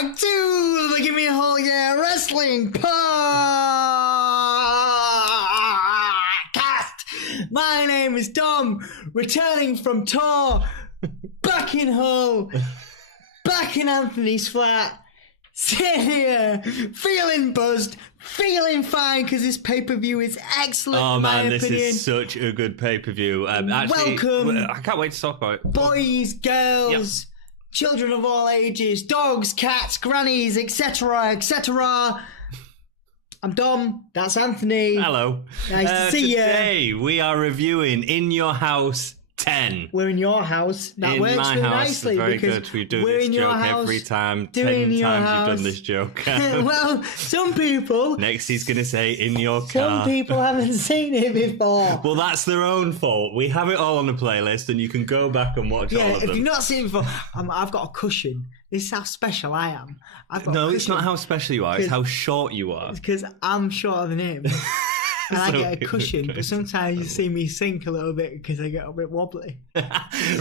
back to the Gimme Wrestling Podcast. My name is Dom, returning from tour, back in Hull, back in Anthony's flat, sitting here, feeling buzzed, feeling fine because this pay-per-view is excellent. Oh in my man, opinion. this is such a good pay-per-view. Welcome. I can't wait to talk about it. Boys, girls, children of all ages, dogs, cats, grannies, etc., etc. I'm Dom, that's Anthony. Hello. Nice to see you. Today we are reviewing In Your House 10. We're in your house. That in works my really house. nicely. Very because good. We do we're this in your joke house, every time. doing 10 in your times house. you've done this joke. Well, some people Next he's going to say in your car. some people haven't seen it before. Well, that's their own fault. We have it all on the playlist and you can go back and watch all of If them. you've not seen it before, I've got a cushion. This is how special I am. I've got No, a it's not how special you are. It's how short you are. because I'm shorter than him. And I So get a cushion, but interesting. sometimes you see me sink a little bit because I get a bit wobbly.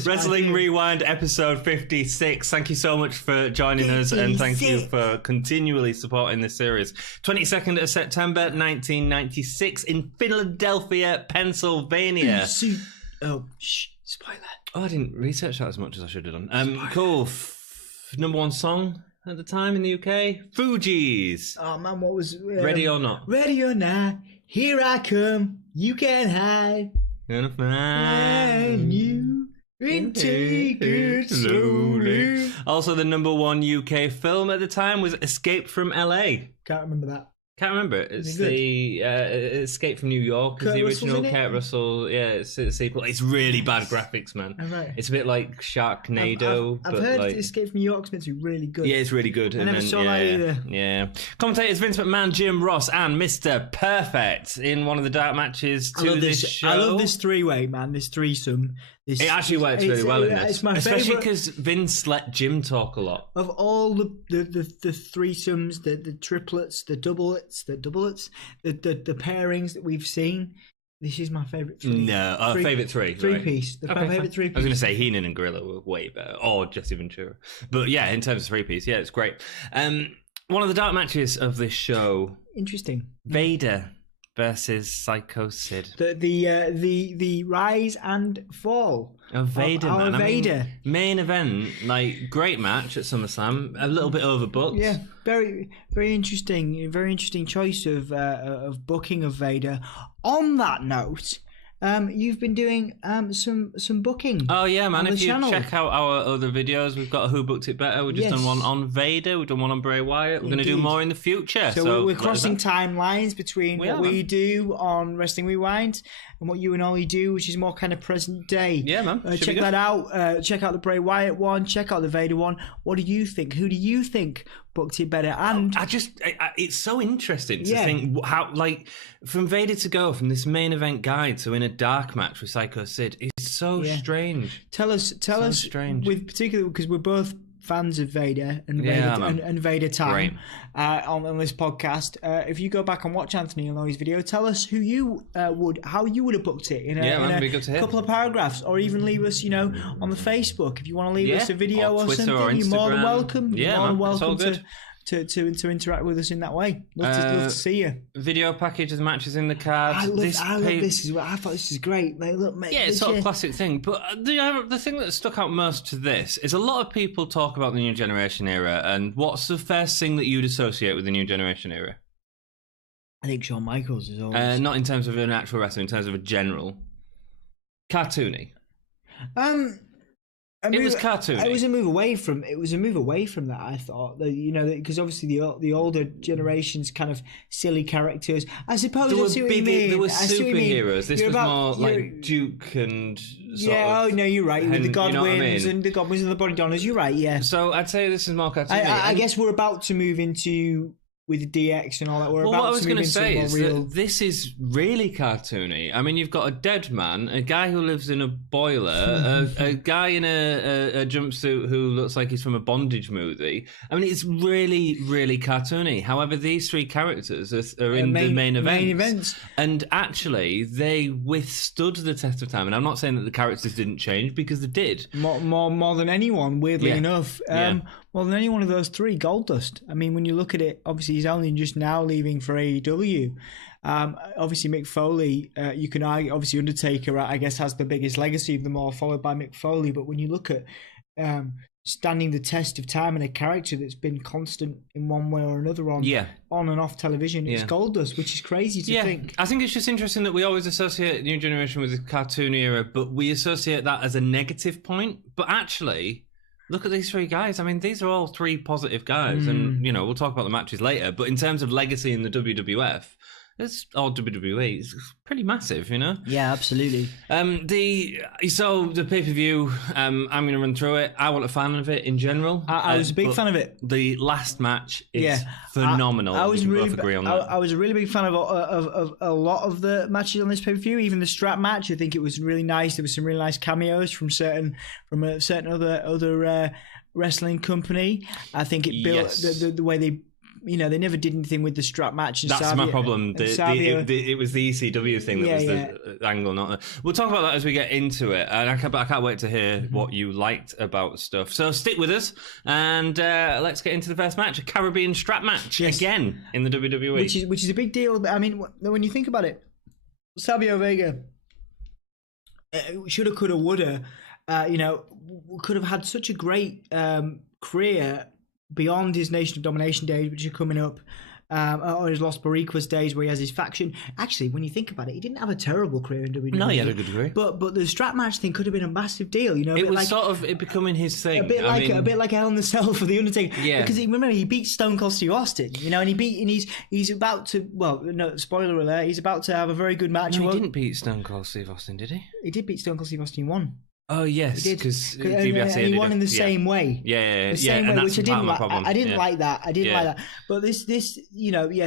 Wrestling Rewind episode 56. Thank you so much for joining us and thank you 56. for continually supporting this series. 22nd of September 1996 in Philadelphia, Pennsylvania. Oh, shh, spoiler. Oh, I didn't research that as much as I should have done. Cool. Number one song at the time in the UK? Fugees. Oh man, what was Ready or Not? Ready or not? Here I come. You can't hide. Gonna find And you can take it slowly. Also, the number one UK film at the time was Escape from LA. Can't remember that. Can't remember. It's Is it the Escape from New York. Is Kurt the Russell's original in it? Kurt Russell. Yeah, it's a sequel. It's really bad graphics, man. Oh, right. It's a bit like Sharknado. I've but heard like, Escape from New York's meant to be really good. yeah, it's really good. I never saw that either. Yeah. Commentators Vince McMahon, Jim Ross, and Mr. Perfect in one of the dark matches to this show. I love this three-way, man. This threesome. It actually works really well in this. It's my Especially favourite because Vince let Jim talk a lot. of all the threesomes, the triplets, the doublets, the pairings that we've seen. This is my favourite three. No, favourite three. Three piece. The Okay, favourite fine. three I was going piece. to say Heenan and Gorilla were way better, or Jesse Ventura. But yeah, in terms of three piece, yeah, it's great. One of the dark matches of this show, Interesting. Vader versus Psycho Sid. The rise and fall Of Vader, our man. I mean, Vader. main event, like great match at SummerSlam, a little bit overbooked. Yeah, very interesting. Very interesting choice of booking of Vader. On that note, you've been doing some booking. Oh yeah, man! on the If you channel. check out our other videos, we've got a Who Booked It Better. We've just Yes. done one on Vader. We've done one on Bray Wyatt. We're going to do Indeed. more in the future. So we're let us crossing know. timelines between We what are, we man. do on Wrestling Rewind and what you and Ollie do, which is more kind of present day. Yeah, man. Should be Check good. that out. Check out the Bray Wyatt one. Check out the Vader one. What do you think? Who do you think booked it better? And It's so interesting to Yeah. think how, like, from Vader to go from this main event guide to in a dark match with Psycho Sid is so Yeah. strange. tell us, strange. with particularly because we're both fans of Vader and Yeah, Vader man. and Vader Great. time on this podcast. If you go back and watch Anthony and Ollie's video, tell us how you would have booked it in a, Yeah, man, in it'd a be good to hear. couple of paragraphs, or even leave us, on the Facebook if you want to leave Yeah, us a video or or Twitter something. or You're more than Instagram. welcome. Yeah, You're more than man, it's all welcome good. to interact with us in that way. Love to see you. Video package of the matches in the card. I love this pay- as well. I thought this is great. Mate, look, mate, Yeah, it's sort of a classic thing. But the thing that stuck out most to this is a lot of people talk about the new generation era, and what's the first thing that you'd associate with the new generation era? I think Shawn Michaels is always. Not in terms of an actual wrestler, in terms of a general. Cartoony. It was cartoony. It was a move away from. It was a move away from that. I thought that because obviously the older generation's kind of silly characters. I suppose There I were, see what you mean. there were I see what you mean. superheroes. This You're was about- more you're- like Duke and sort Yeah. of. Oh no, you're right. With the you know what I Godwins mean? and the Godwins and the Body Donners. You're right. Yeah. So I'd say this is more cartoony. I And- guess we're about to move into with DX and all that. We're Well, about what I was to move going to into say more is real. that this is really cartoony. I mean, you've got a dead man, a guy who lives in a boiler, a guy in a jumpsuit who looks like he's from a bondage movie. I mean, it's really, really cartoony. However, these three characters are in the main events. And actually, they withstood the test of time. And I'm not saying that the characters didn't change, because they did. More than anyone, weirdly Yeah. enough. Yeah. Well, then any one of those three, Goldust. I mean, when you look at it, obviously he's only just now leaving for AEW. Obviously Mick Foley, you can argue, obviously Undertaker, I guess, has the biggest legacy of them all, followed by Mick Foley. But when you look at standing the test of time and a character that's been constant in one way or another on and off television, it's Goldust, which is crazy to think. I think it's just interesting that we always associate New Generation with the cartoon era, but we associate that as a negative point. But actually, look at these three guys. I mean, these are all three positive guys, and we'll talk about the matches later. But in terms of legacy in the WWF, it's all WWE. It's pretty massive, Yeah, absolutely. The pay-per-view, I'm going to run through it. I wasn't a fan of it in general. I was a big fan of it. The last match is phenomenal. I was both agree on that. I was a really big fan of a lot of the matches on this pay-per-view. Even the strap match, I think it was really nice. There was some really nice cameos from a certain other wrestling company. I think it built the way they. They never did anything with the strap match. And That's my problem. It was the ECW thing that was the angle, not. We'll talk about that as we get into it. And I can't wait to hear what you liked about stuff. So stick with us, and let's get into the first match: a Caribbean strap match again in the WWE, which is a big deal. I mean, when you think about it, Savio Vega shoulda, coulda, woulda. Could have had such a great career beyond his Nation of Domination days, which are coming up, or his Los Boricuas days where he has his faction. Actually, when you think about it, he didn't have a terrible career in WWE. No, he had a good career. But the strap match thing could have been a massive deal. It was sort of it becoming his thing. A bit like Hell in the Cell for the Undertaker. Yeah. Because remember, he beat Stone Cold Steve Austin. And he's about to. Well, no, spoiler alert. He's about to have a very good match. No, he didn't beat Stone Cold Steve Austin, did he? He did beat Stone Cold Steve Austin. He won. Oh yes, because he won in the same way. Yeah, the same way, and which I didn't like. I didn't like that. I didn't like that. But this,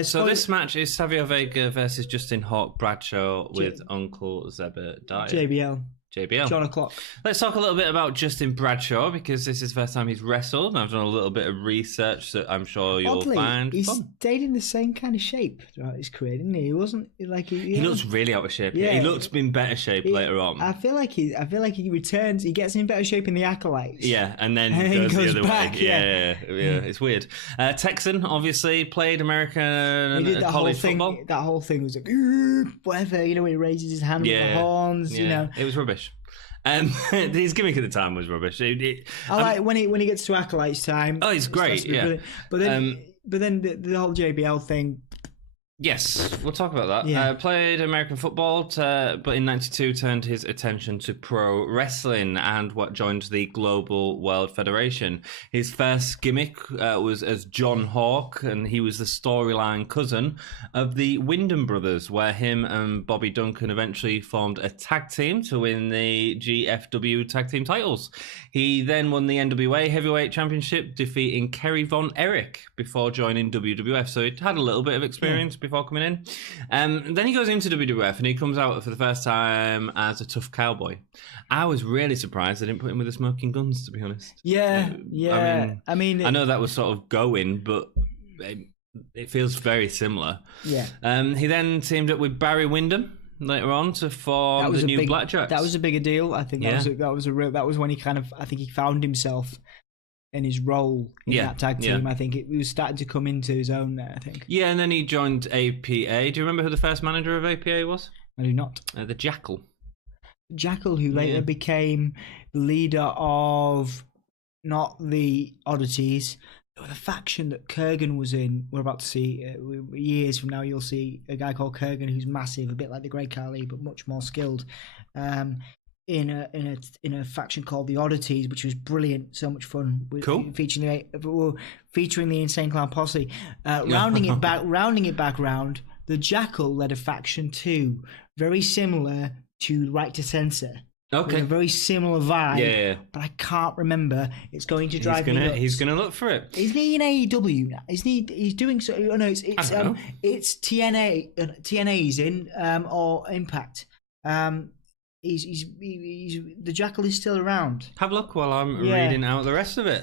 So this match is Savio Vega versus Justin Hawk Bradshaw with Uncle Zebediah. JBL. John O'Clock. Let's talk a little bit about Justin Bradshaw, because this is the first time he's wrestled. I've done a little bit of research that I'm sure you'll find he's fun. Stayed in the same kind of shape throughout his career, didn't he? He wasn't like he looks really out of shape. Yeah, he looked in better shape later on. I feel like he returns. He gets in better shape in the Acolytes. Yeah, and then he goes the other back, way. Yeah, it's weird. Texan obviously played American college football. That whole thing was like whatever. When he raises his hand with the horns. It was rubbish. His gimmick at the time was rubbish. I like when he gets to Acolytes time. Oh, he's great. Yeah, but then the whole JBL thing. Yes, we'll talk about that. Yeah. Played American football, but in '92 turned his attention to pro wrestling and joined the Global World Federation. His first gimmick was as John Hawk, and he was the storyline cousin of the Wyndham brothers, where him and Bobby Duncan eventually formed a tag team to win the GFW tag team titles. He then won the NWA Heavyweight Championship, defeating Kerry Von Erich before joining WWF. So he had a little bit of experience before coming in. Then he goes into WWF and he comes out for the first time as a tough cowboy. I was really surprised they didn't put him with the smoking guns, to be honest. Yeah. I mean, I know that was sort of going, but it feels very similar. Yeah. He then teamed up with Barry Windham later on to form the new Blackjacks. That was a bigger deal. I think that was when he I think he found himself in his role in that tag team. I think it was starting to come into his own there, I think. Yeah, and then he joined APA. Do you remember who the first manager of APA was? I do not. The Jackal. Jackal, who later became the leader of not the Oddities, but the faction that Kurgan was in. We're about to see, years from now, you'll see a guy called Kurgan who's massive, a bit like the Great Khali, but much more skilled. In a faction called the Oddities, which was brilliant, so much fun. Cool. Featuring the Insane Clown Posse. Rounding it back round, the Jackal led a faction too, very similar to Right to Censor. Okay. With a very similar vibe. Yeah. But I can't remember. It's going to drive me nuts. He's gonna look for it. Isn't he in AEW now? Isn't he? He's doing so. Oh no, it's TNA. TNA's in or Impact. He's the Jackal is still around. Have a look while I'm reading out the rest of it.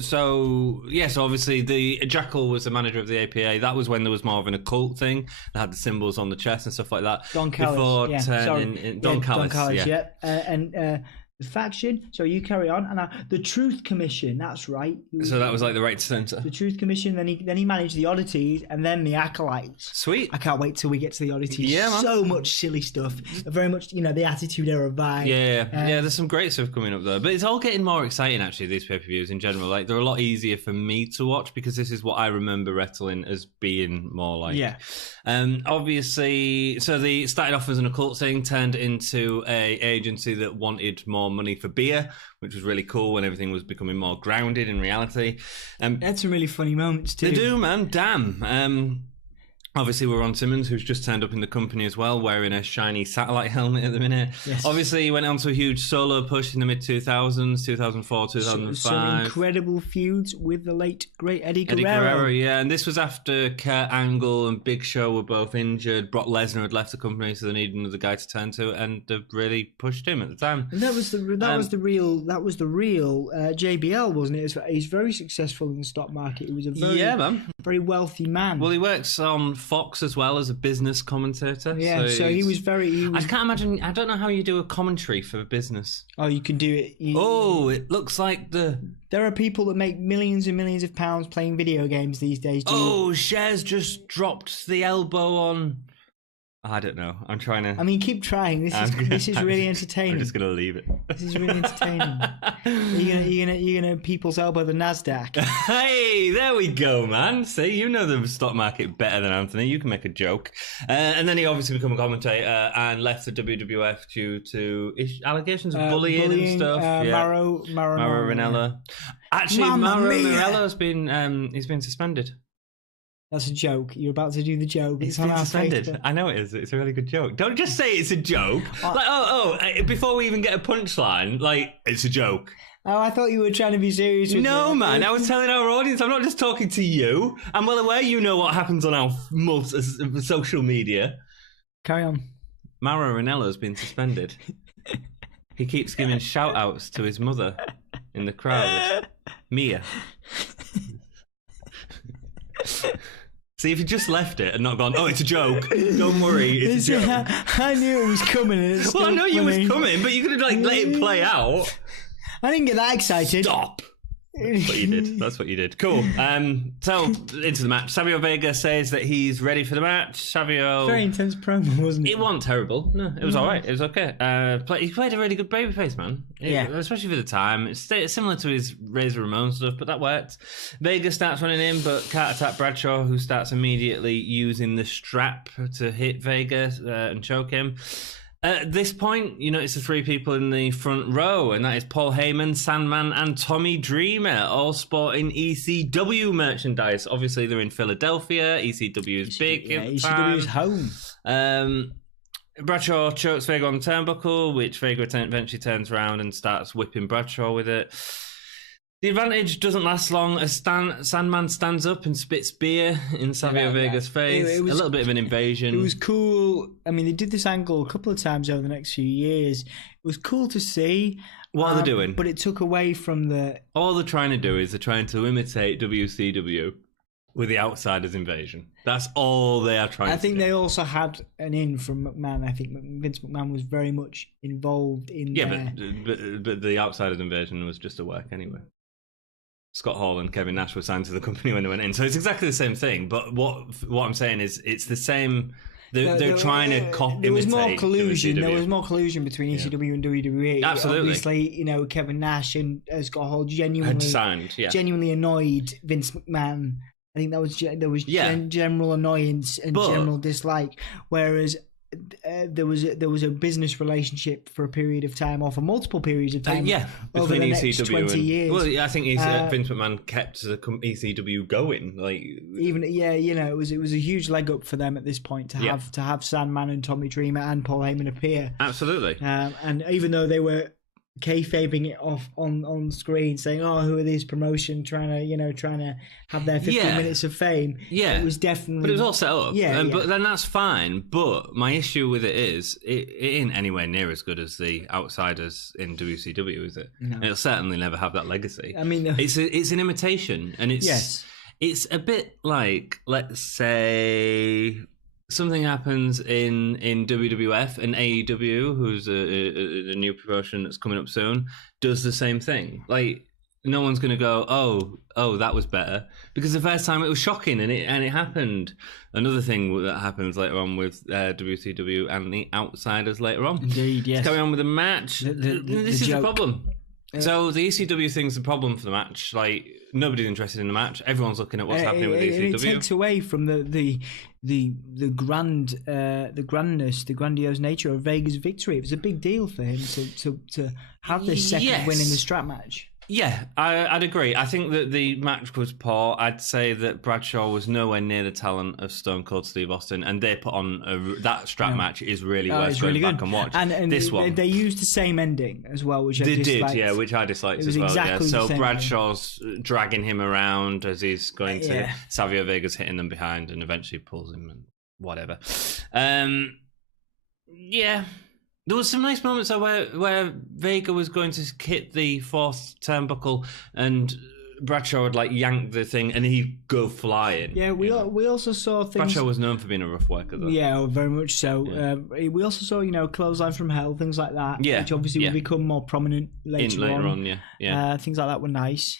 So obviously the Jackal was the manager of the APA. That was when there was more of an occult thing. They had the symbols on the chest and stuff like that. Don Callis, Don Callis, and The faction. So you carry on, and the Truth Commission. That's right. So that was like the right to censor. The Truth Commission. Then he managed the Oddities, and then the Acolytes. Sweet. I can't wait till we get to the Oddities. Yeah, man. So much silly stuff. Very much, the Attitude Era vibe. Yeah. There's some great stuff coming up there, but it's all getting more exciting actually. These pay-per-views in general, like they're a lot easier for me to watch because this is what I remember wrestling as being more like. Yeah. Obviously, so they started off as an occult thing, turned into a agency that wanted more money for beer, which was really cool when everything was becoming more grounded in reality. That's some really funny moments too. They do, man. Damn. Obviously, we're on Simmons, who's just turned up in the company as well, wearing a shiny satellite helmet at the minute. Yes. Obviously, he went on to a huge solo push in the mid-2000s, 2004, 2005. Some incredible feuds with the late, great Eddie Guerrero. Eddie Guerrero, yeah. And this was after Kurt Angle and Big Show were both injured. Brock Lesnar had left the company, so they needed another guy to turn to, and they really pushed him at the time. And that was the real JBL, wasn't it? He's very successful in the stock market. He was a very wealthy man. Well, he works on Fox as well as a business commentator. Yeah, so he was. I can't imagine. I don't know how you do a commentary for a business. Oh, you can do it. It looks like there are people that make millions and millions of pounds playing video games these days. Cher's just dropped the elbow on. I don't know. I'm trying to. I mean, keep trying. This is really entertaining. I'm just gonna leave it. This is really entertaining. You're gonna people's elbow the Nasdaq. Hey, there we go, man. See, you know the stock market better than Anthony. You can make a joke. And then he obviously became a commentator and left the WWF due to allegations of bullying and stuff. Mauro Ranella. Actually, Mauro Ranella he's been suspended. That's a joke. You're about to do the joke. It's been suspended. Facebook. I know it is. It's a really good joke. Don't just say it's a joke. Before we even get a punchline, it's a joke. Oh, I thought you were trying to be serious. No, man. I was telling our audience. I'm not just talking to you. I'm well aware you know what happens on our social media. Carry on. Mauro Ranello's been suspended. He keeps giving shout-outs to his mother in the crowd. Mia. See, if you just left it and not gone, it's a joke. Don't worry, it's a joke. I knew it was coming. I know you was coming, but you could have let it play out. I didn't get that excited. Stop. That's what you did. Cool. So into the match. Savio Vega says that he's ready for the match. Savio. Very intense promo, wasn't it? It wasn't terrible. No, it was all right. It was okay. He played a really good babyface, man. Especially for the time. It's similar to his Razor Ramon stuff, but that worked. Vega starts running in, but can't attack Bradshaw, who starts immediately using the strap to hit Vega and choke him. At this point, you notice the three people in the front row, and that is Paul Heyman, Sandman, and Tommy Dreamer, all sporting ECW merchandise. Obviously, they're in Philadelphia. ECW is big. Yeah, ECW is home. Bradshaw chokes Vega on the turnbuckle, which Vega eventually turns around and starts whipping Bradshaw with it. The advantage doesn't last long as Sandman stands up and spits beer in Savio Vega's face. It was a little bit of an invasion. It was cool. I mean, they did this angle a couple of times over the next few years. It was cool to see. What are they doing? But it took away from the... All they're trying to do is they're trying to imitate WCW with the Outsiders invasion. That's all they are trying to do. I think they also had an in from McMahon. I think Vince McMahon was very much involved in but the Outsiders invasion was just a work anyway. Scott Hall and Kevin Nash were signed to the company when they went in. So it's exactly the same thing. But what I'm saying is it's the same... They're trying to imitate There was more collusion. WCW. There was more collusion between ECW and WWE. Absolutely. Obviously, Kevin Nash and Scott Hall genuinely annoyed Vince McMahon. I think there was general annoyance and general dislike. Whereas there was a business relationship for a period of time, or for multiple periods of time, over the next 20 years. Well, I think Vince McMahon kept the ECW going. It was a huge leg up for them at this point to have Sandman and Tommy Dreamer and Paul Heyman appear. Absolutely. And even though they were kayfabing it off on screen, saying, who are these promotion trying to have their 15 minutes of fame. Yeah. It was definitely... But it was all set up. But then that's fine. But my issue with it is, it ain't anywhere near as good as the Outsiders in WCW, is it? No. It'll certainly never have that legacy. I mean... It's an imitation, and it's a bit like, let's say... something happens in WWF and AEW, who's a new promotion that's coming up soon, does the same thing. Like, no one's going to go, oh, that was better, because the first time it was shocking and it happened. Another thing that happens later on with WCW and the Outsiders later on. Indeed, yes. Let's carry on with the match. This is joke. the problem. So the ECW thing's the problem for the match. Like, nobody's interested in the match. Everyone's looking at what's happening with ECW. It takes away from the grandness, the grandiose nature of Vega's victory. It was a big deal for him to have this second win in the strap match. Yeah, I'd agree. I think that the match was poor. I'd say that Bradshaw was nowhere near the talent of Stone Cold Steve Austin, and they put on that strap match is really worth going back and watch. And this one, they used the same ending as well, which I disliked. Yeah, which I disliked as well. Exactly So Bradshaw's dragging him around as he's going to Savio Vega's hitting them behind, and eventually pulls him and whatever. Yeah. There was some nice moments where Vega was going to hit the fourth turnbuckle and Bradshaw would like yank the thing and he'd go flying. Yeah, we also saw things. Bradshaw was known for being a rough worker, though. Yeah, very much so. Yeah. We also saw, clothesline from hell, things like that. Yeah, which obviously will become more prominent later on. Yeah. Things like that were nice.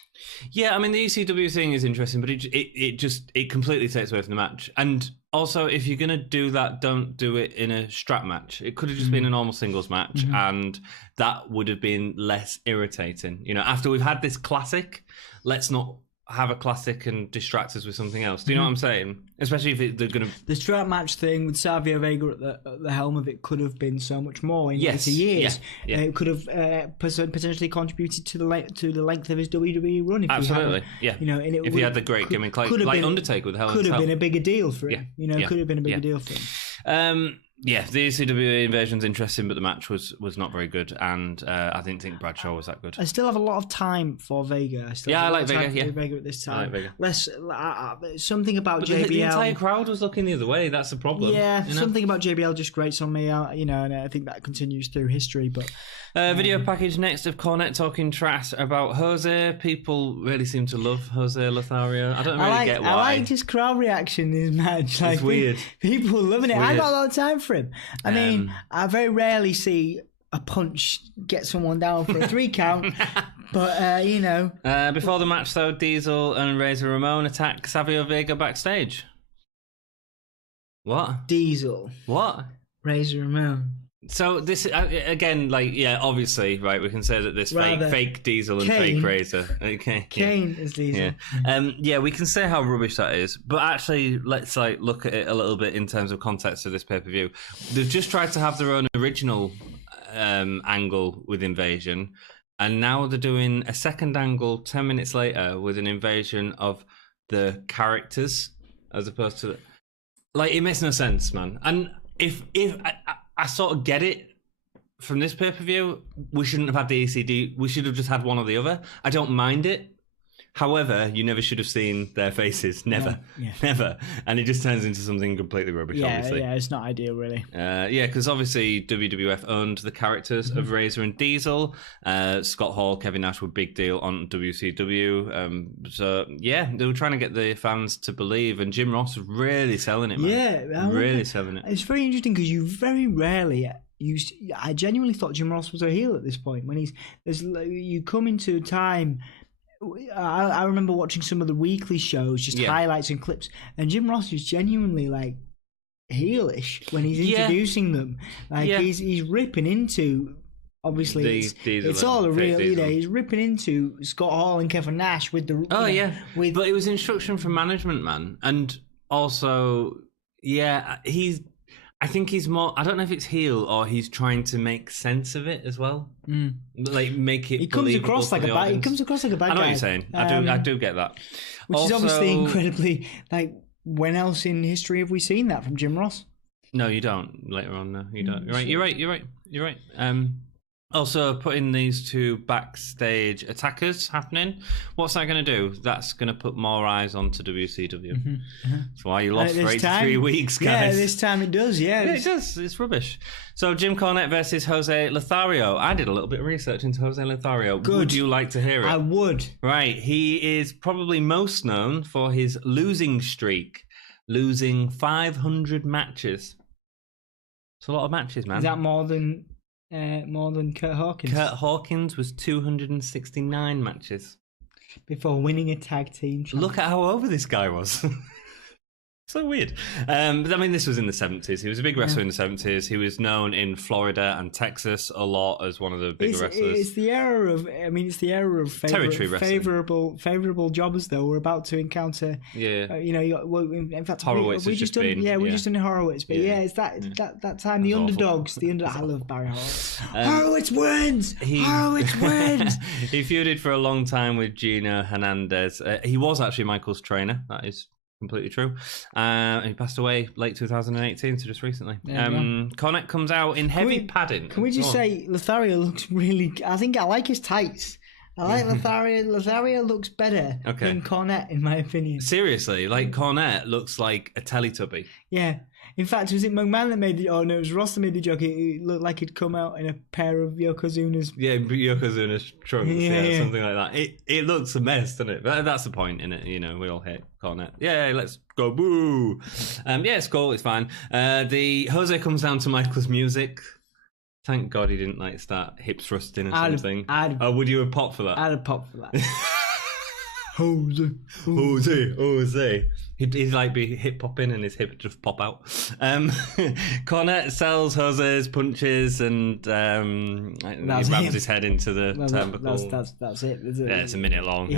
Yeah, I mean the ECW thing is interesting, but it completely takes away from the match. And also, if you're gonna do that, don't do it in a strap match. It could have just been a normal singles match, and that would have been less irritating. After we've had this classic, let's not have a classic and distract us with something else. Do you know what I'm saying? Especially if they're going to... The strap match thing with Savio Vega at the helm of it could have been so much more in later years. Yeah. It could have potentially contributed to the length of his WWE run. Absolutely, if he had the great gimmick like Undertaker with Hell in a Cell. Could have been a bigger deal for him. Could have been a bigger deal for him. Yeah, the ECW invasion's interesting, but the match was not very good, and I didn't think Bradshaw was that good. I still have a lot of time for Vega. I like Vega. Vega at this time. I like Vega. Less something about but JBL. The entire crowd was looking the other way. That's the problem. Yeah, something about JBL just grates on me. And I think that continues through history. But video package next of Cornette talking trash about Jose. People really seem to love Jose Lothario. I don't really get why. I liked his crowd reaction in this match. It's weird. People loving it. I got a lot of time for him. I mean, I very rarely see a punch get someone down for a 3 count, but before the match, though, Diesel and Razor Ramon attack Savio Vega backstage. What? Diesel. What? Razor Ramon. So this again, obviously, right? We can say that this fake Diesel and fake Razor. Okay, Kane is Diesel. Yeah, we can say how rubbish that is, but actually, let's look at it a little bit in terms of context of this pay-per-view. They've just tried to have their own original angle with Invasion, and now they're doing a second angle 10 minutes later with an invasion of the characters as opposed to it makes no sense, man. And if I sort of get it from this pay-per-view. We shouldn't have had the ECD. We should have just had one or the other. I don't mind it. However, you never should have seen their faces. Never. Never. And it just turns into something completely rubbish, obviously. Yeah, it's not ideal, really. Because obviously WWF owned the characters of Razor and Diesel. Scott Hall, Kevin Nash were big deal on WCW. They were trying to get the fans to believe. And Jim Ross was really selling it, man. Yeah. Really selling it. It's very interesting because you very rarely... I genuinely thought Jim Ross was a heel at this point. When you come into time... I remember watching some of the weekly shows, just highlights and clips, and Jim Ross is genuinely heelish when he's introducing them. He's ripping into, obviously it's all a real, he's ripping into Scott Hall and Kevin Nash with the. But it was instruction from management, man, and also I think he's more. I don't know if it's heel or he's trying to make sense of it as well. Make it. He comes across like a bad. He comes across like a bad guy. I know what you're saying. I do get that. Which is obviously incredibly when else in history have we seen that from Jim Ross? No, you don't. Later on, no, you don't. You're right. Also, putting these two backstage attackers happening, what's that going to do? That's going to put more eyes onto WCW. That's why you lost for 83 weeks, guys. Yeah, this time it does, Yeah, it does. It's rubbish. So, Jim Cornette versus Jose Lothario. I did a little bit of research into Jose Lothario. Good. Would you like to hear it? I would. Right. He is probably most known for his losing streak losing 500 matches. It's a lot of matches, man. Is that more than Kurt Hawkins? Kurt Hawkins was 269 matches. Before winning a tag team. Look at how over this guy was. So weird. But I mean, this was in the 70s. He was a big wrestler in the 70s. He was known in Florida and Texas a lot as one of the bigger wrestlers. It's the era of, territory wrestling. favorable jobbers though. We're about to encounter. Yeah. In fact, Horowitz we just done. We just done Horowitz, but it's that time. The underdogs. I love Barry Horowitz. Horowitz wins. Horowitz wins. He feuded for a long time with Gino Hernandez. He was actually Michael's trainer. That is completely true. He passed away late 2018, so just recently. Cornette comes out in heavy padding. Can we just say Lothario looks really... I like his tights. I like Lothario. Lothario looks better than Cornette, in my opinion. Seriously, Cornette looks like a Teletubby. Yeah. In fact, was it McMahon that made the... Oh, no, it was Ross that made the joke. It looked like he'd come out in a pair of Yokozuna's... Yeah, Yokozuna's trunks, something like that. It looks a mess, doesn't it? But that's the point, innit? We all hate Cornette. Yeah, let's go, boo! It's cool, it's fine. The Jose comes down to Michael's music. Thank God he didn't, start hip thrusting or something. Would you have popped for that? I'd have popped for that. Jose. He'd be hip popping and his hip would just pop out. Cornette sells Jose's punches and he rams his head into the turnbuckle. That's it. Yeah, it's a minute long. But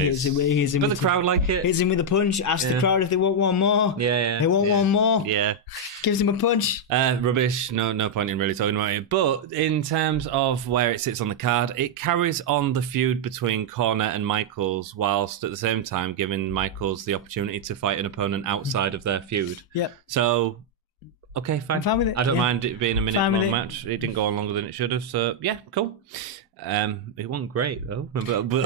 the crowd like it. Hits him with a punch. Asks the crowd if they want one more. Yeah. They want one more. Yeah. Gives him a punch. Rubbish. No point in really talking about it. But in terms of where it sits on the card, it carries on the feud between Cornette and Michaels, whilst at the same time giving Michaels the opportunity to fight an opponent outside of their feud. Yep. So, okay, fine. I'm fine with it. I don't mind it being a minute-long match. It didn't go on longer than it should have. So, yeah, cool. It wasn't great though, but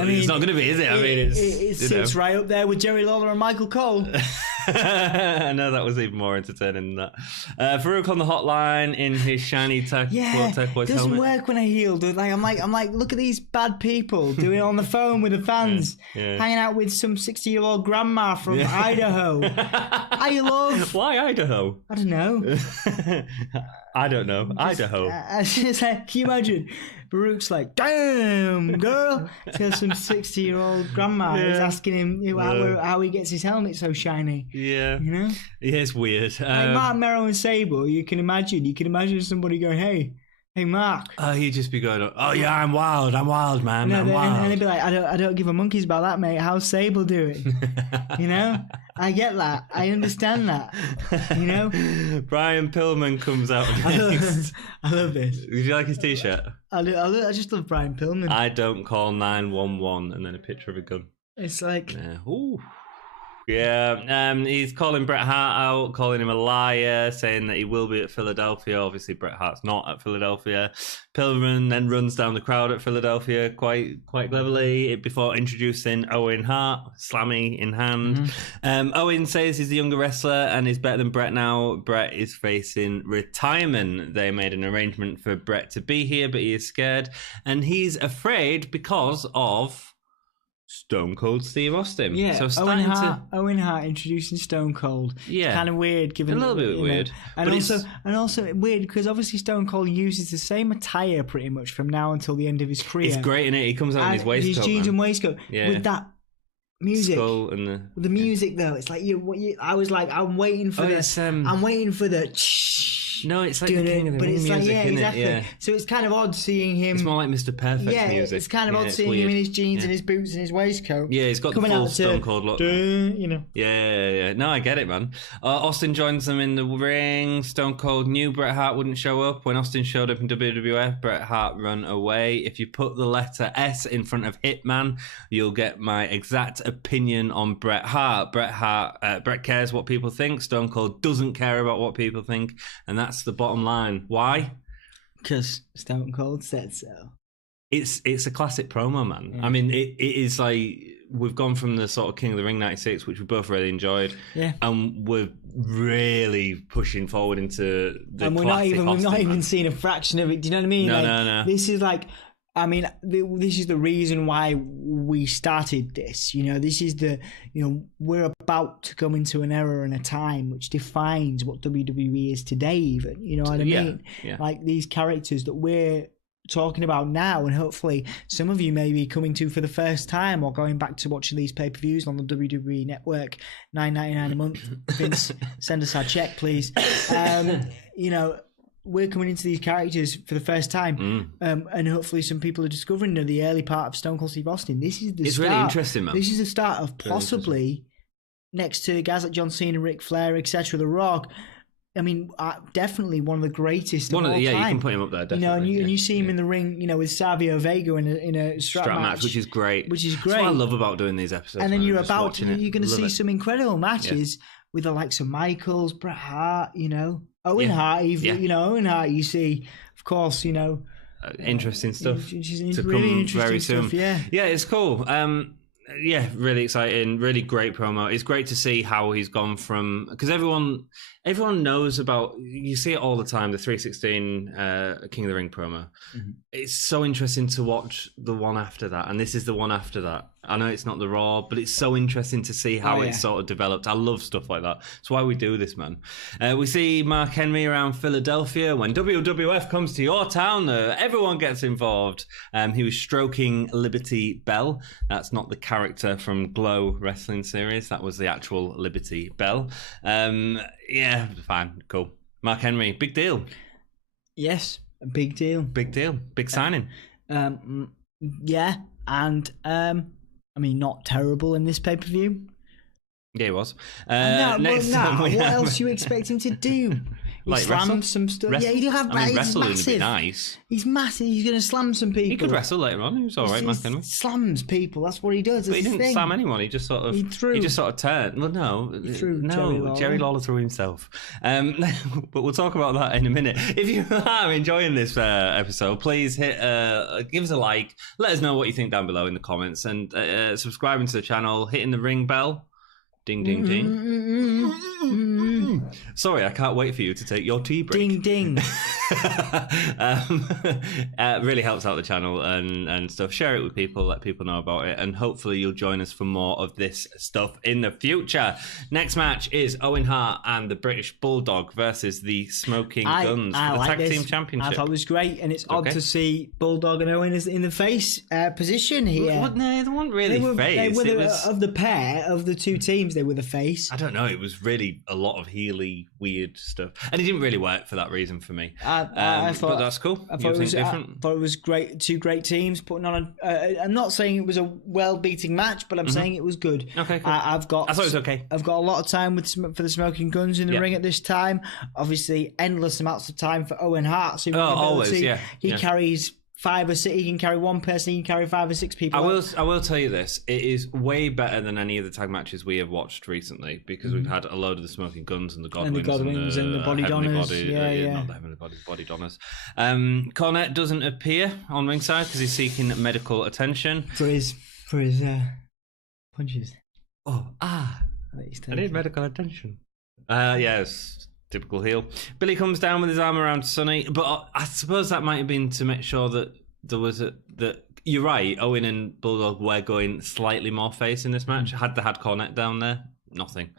it's not going to be, is it? It sits right up there with Jerry Lawler and Michael Cole. I know that was even more entertaining than that. Farouk on the hotline in his shiny turquoise helmet. It doesn't work when I heel, dude. I'm like, look at these bad people doing it on the phone with the fans, hanging out with some 60-year-old grandma from Idaho. Why Idaho? I don't know. I don't know. Idaho. Can you imagine? Baruch's like, damn, girl. So some 60-year-old grandma is asking him how he gets his helmet so shiny. Yeah. Yeah, it's weird. Like Mark, Merrow and Sable, you can imagine somebody going, hey, Mark. He'd just be going, oh yeah, I'm wild, man. I'm wild. And they'd be like, I don't give a monkeys about that, mate. How's Sable doing? I get that. I understand that. Brian Pillman comes out next. I love this. Did you like his t-shirt? I just love Brian Pillman. I don't call 911 and then a picture of a gun. It's like... Ooh. Yeah, he's calling Bret Hart out, calling him a liar, saying that he will be at Philadelphia. Obviously, Bret Hart's not at Philadelphia. Pillman then runs down the crowd at Philadelphia quite cleverly before introducing Owen Hart, slammy in hand. Owen says he's the younger wrestler and is better than Bret now. Bret is facing retirement. They made an arrangement for Bret to be here, but he is scared. And he's afraid because of... Stone Cold Steve Austin. Yeah, so Owen Hart introducing Stone Cold. Yeah, kind of weird. Given a little bit weird, and also weird because obviously Stone Cold uses the same attire pretty much from now until the end of his career. It's great, isn't it? He comes out in his waistcoat, his jeans and waistcoat with that music. Skull and the music though, it's like I was like, I'm waiting for this. I'm waiting for the. No, it's like the King of the Ring music, isn't exactly. It? Yeah. So it's kind of odd seeing him... It's more like Mr. Perfect music. It's kind of odd seeing him in his jeans and his boots and his waistcoat. Yeah, he's got the full Stone Cold look. Yeah. No, I get it, man. Austin joins them in the ring. Stone Cold knew Bret Hart wouldn't show up. When Austin showed up in WWF, Bret Hart ran away. If you put the letter S in front of Hitman, you'll get my exact opinion on Bret Hart. Bret cares what people think. Stone Cold doesn't care about what people think. And that's the bottom line. Why? Because Stone Cold said so. It's a classic promo, man. Yeah. I mean, it is like we've gone from the sort of King of the Ring 96, which we both really enjoyed, and we're really pushing forward into the and we're not even seeing a fraction of it. Do you know what I mean? No. This is like I mean, this is the reason why we started this. This is we're about to come into an era and a time which defines what WWE is today, even. You know what I mean? Yeah. Like these characters that we're talking about now, and hopefully some of you may be coming to for the first time or going back to watching these pay-per-views on the WWE network, $9.99 a month. Vince, send us our check, please. We're coming into these characters for the first time, and hopefully some people are discovering the early part of Stone Cold Steve Austin. This is the it's start. Really interesting, man. This is the start of possibly, next to guys like John Cena, Ric Flair, etc., The Rock. I mean, definitely one of the greatest of all time. You can put him up there, definitely. And you see him in the ring, with Savio Vega in a strap match, which is great. That's what I love about doing these episodes. And then you're going to see some incredible matches with the likes of Michaels, Bret Hart, Owen Hart, even, Owen Hart, you see, of course, interesting stuff to really come interesting very soon. Stuff, yeah, it's cool. Really exciting, really great promo. It's great to see how he's gone from, because everyone knows about, you see it all the time, the 316 King of the Ring promo. Mm-hmm. It's so interesting to watch the one after that, and this is the one after that. I know it's not the Raw, but it's so interesting to see how it's sort of developed. I love stuff like that. That's why we do this, man. We see Mark Henry around Philadelphia. When WWF comes to your town, everyone gets involved. He was stroking Liberty Bell. That's not the character from Glow wrestling series. That was the actual Liberty Bell. Fine, cool. Mark Henry, big deal. Yes, a big deal. Big deal. Big signing. And I mean, not terrible in this pay-per-view. Yeah, he was. What else are you expecting to do? He slammed some stuff. Wrestle? Yeah, he'll have. I mean, he's wrestle massive. would be nice. He's massive. He's going to slam some people. He could wrestle later on. He was all right, Mark Henry. Slams people. That's what he does. But he didn't slam anyone. He just sort of. He just sort of turned. Well, no, Jerry Lawler threw himself. But we'll talk about that in a minute. If you are enjoying this episode, please give us a like. Let us know what you think down below in the comments, and subscribing to the channel, hitting the ring bell. Ding, ding, ding. Sorry, I can't wait for you to take your tea break. Ding, ding. Really helps out the channel and stuff. Share it with people, let people know about it, and hopefully you'll join us for more of this stuff in the future. Next match is Owen Hart and the British Bulldog versus the Smoking Guns for the Tag Team Championship. I thought it was great, and it's odd to see Bulldog and Owen in the face position here. No, they weren't really face. Of the pair of the two teams, they were the face. I don't know. It was really a lot of heely, weird stuff, and it didn't really work for that reason for me. I thought, but that's cool. I thought it was great. Two great teams putting on. I'm not saying it was a well-beating match, but I'm saying it was good. Okay, cool. I thought it was okay. I've got a lot of time for the Smoking Guns in the ring at this time. Obviously, endless amounts of time for Owen Hart. So always, he carries 5 or 6. He can carry one person. He can carry 5 or 6 people. I will tell you this: it is way better than any of the tag matches we have watched recently, because we've had a load of the Smoking Guns and the Godwins and the Body Donners. Not the Heavenly Body Donners. Cornette doesn't appear on ringside because he's seeking medical attention for his punches. I need medical attention. Yes. Typical heel. Billy comes down with his arm around Sonny, but I suppose that might have been to make sure that there was that. You're right. Owen and Bulldog were going slightly more face in this match. Had they had Cornette down there, nothing.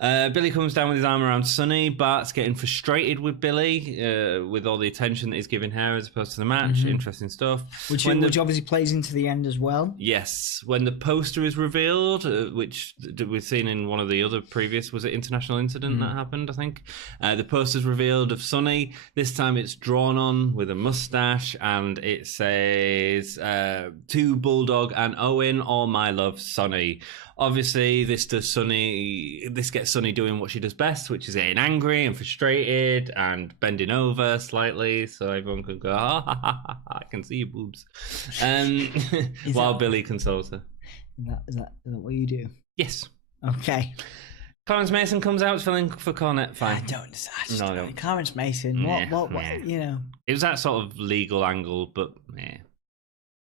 Billy comes down with his arm around Sonny. Bart's getting frustrated with Billy with all the attention that he's giving her as opposed to the match. Interesting stuff. Which obviously plays into the end as well. Yes. When the poster is revealed, which we've seen in one of the other previous, was it International Incident that happened, I think? The poster's revealed of Sonny. This time it's drawn on with a mustache and it says, to Bulldog and Owen, all my love, Sonny. Obviously, this gets Sonny doing what she does best, which is getting angry and frustrated and bending over slightly so everyone can go, I can see your boobs. While Billy consoles her. Is that what you do? Yes. Okay. Clarence Mason comes out filling for Cornette. Fine. I don't. Clarence Mason. What? You know. It was that sort of legal angle, but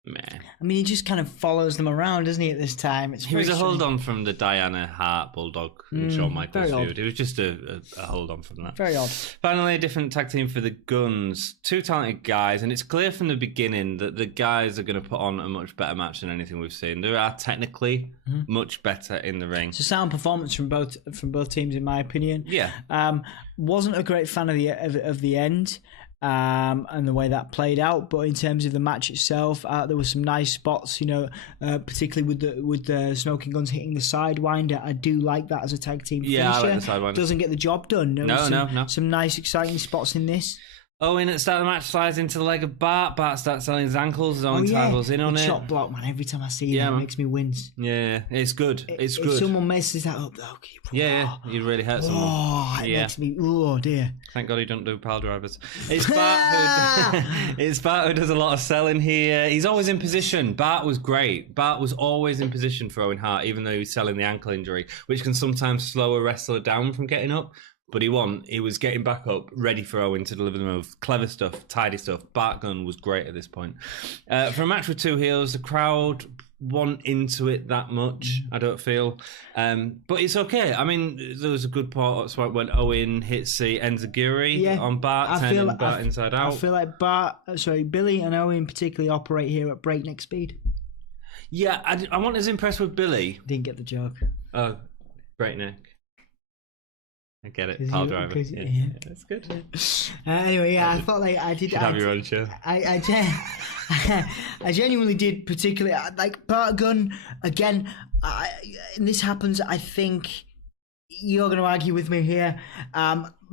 Meh. I mean, he just kind of follows them around, doesn't he, at this time? He was a hold-on from the Diana Hart Bulldog and Shawn Michaels feud. It was just a hold-on from that. Very odd. Finally, a different tag team for the Guns. Two talented guys, and it's clear from the beginning that the guys are going to put on a much better match than anything we've seen. They are technically much better in the ring. It's a sound performance from both teams, in my opinion. Yeah. Wasn't a great fan of the end. And the way that played out, but in terms of the match itself, there were some nice spots, particularly with the Smoking Guns hitting the Sidewinder. I do like that as a tag team finisher. Yeah, I like the Sidewinder. Doesn't get the job done. No. Some nice, exciting spots in this. Owen at the start of the match slides into the leg of Bart. Bart starts selling his ankles. Owen tackles in on it. Chop block, man. Every time I see that, it makes me wince. Yeah, it's good. It's good. If someone messes that up, though, you really hurt someone. Oh, it makes me. Oh dear. Thank God he don't do pile drivers. It's Bart who does a lot of selling here. He's always in position. Bart was great. Bart was always in position for Owen Hart, even though he's selling the ankle injury, which can sometimes slow a wrestler down from getting up. But he was getting back up, ready for Owen to deliver the move. Clever stuff, tidy stuff. Bart Gunn was great at this point. For a match with two heels, the crowd weren't into it that much, I don't feel. But it's okay. I mean, there was a good part when Owen hits the Enziguri on Bart, turning Bart inside out. I feel like Billy and Owen particularly operate here at breakneck speed. Yeah, I wasn't as impressed with Billy. Didn't get the joke. Oh, breakneck. I get it. Pile driver. Yeah, that's good. Anyway, I thought like I did. Should have your own show. I genuinely did, particularly like Bart Gunn again. And this happens. I think you're going to argue with me here.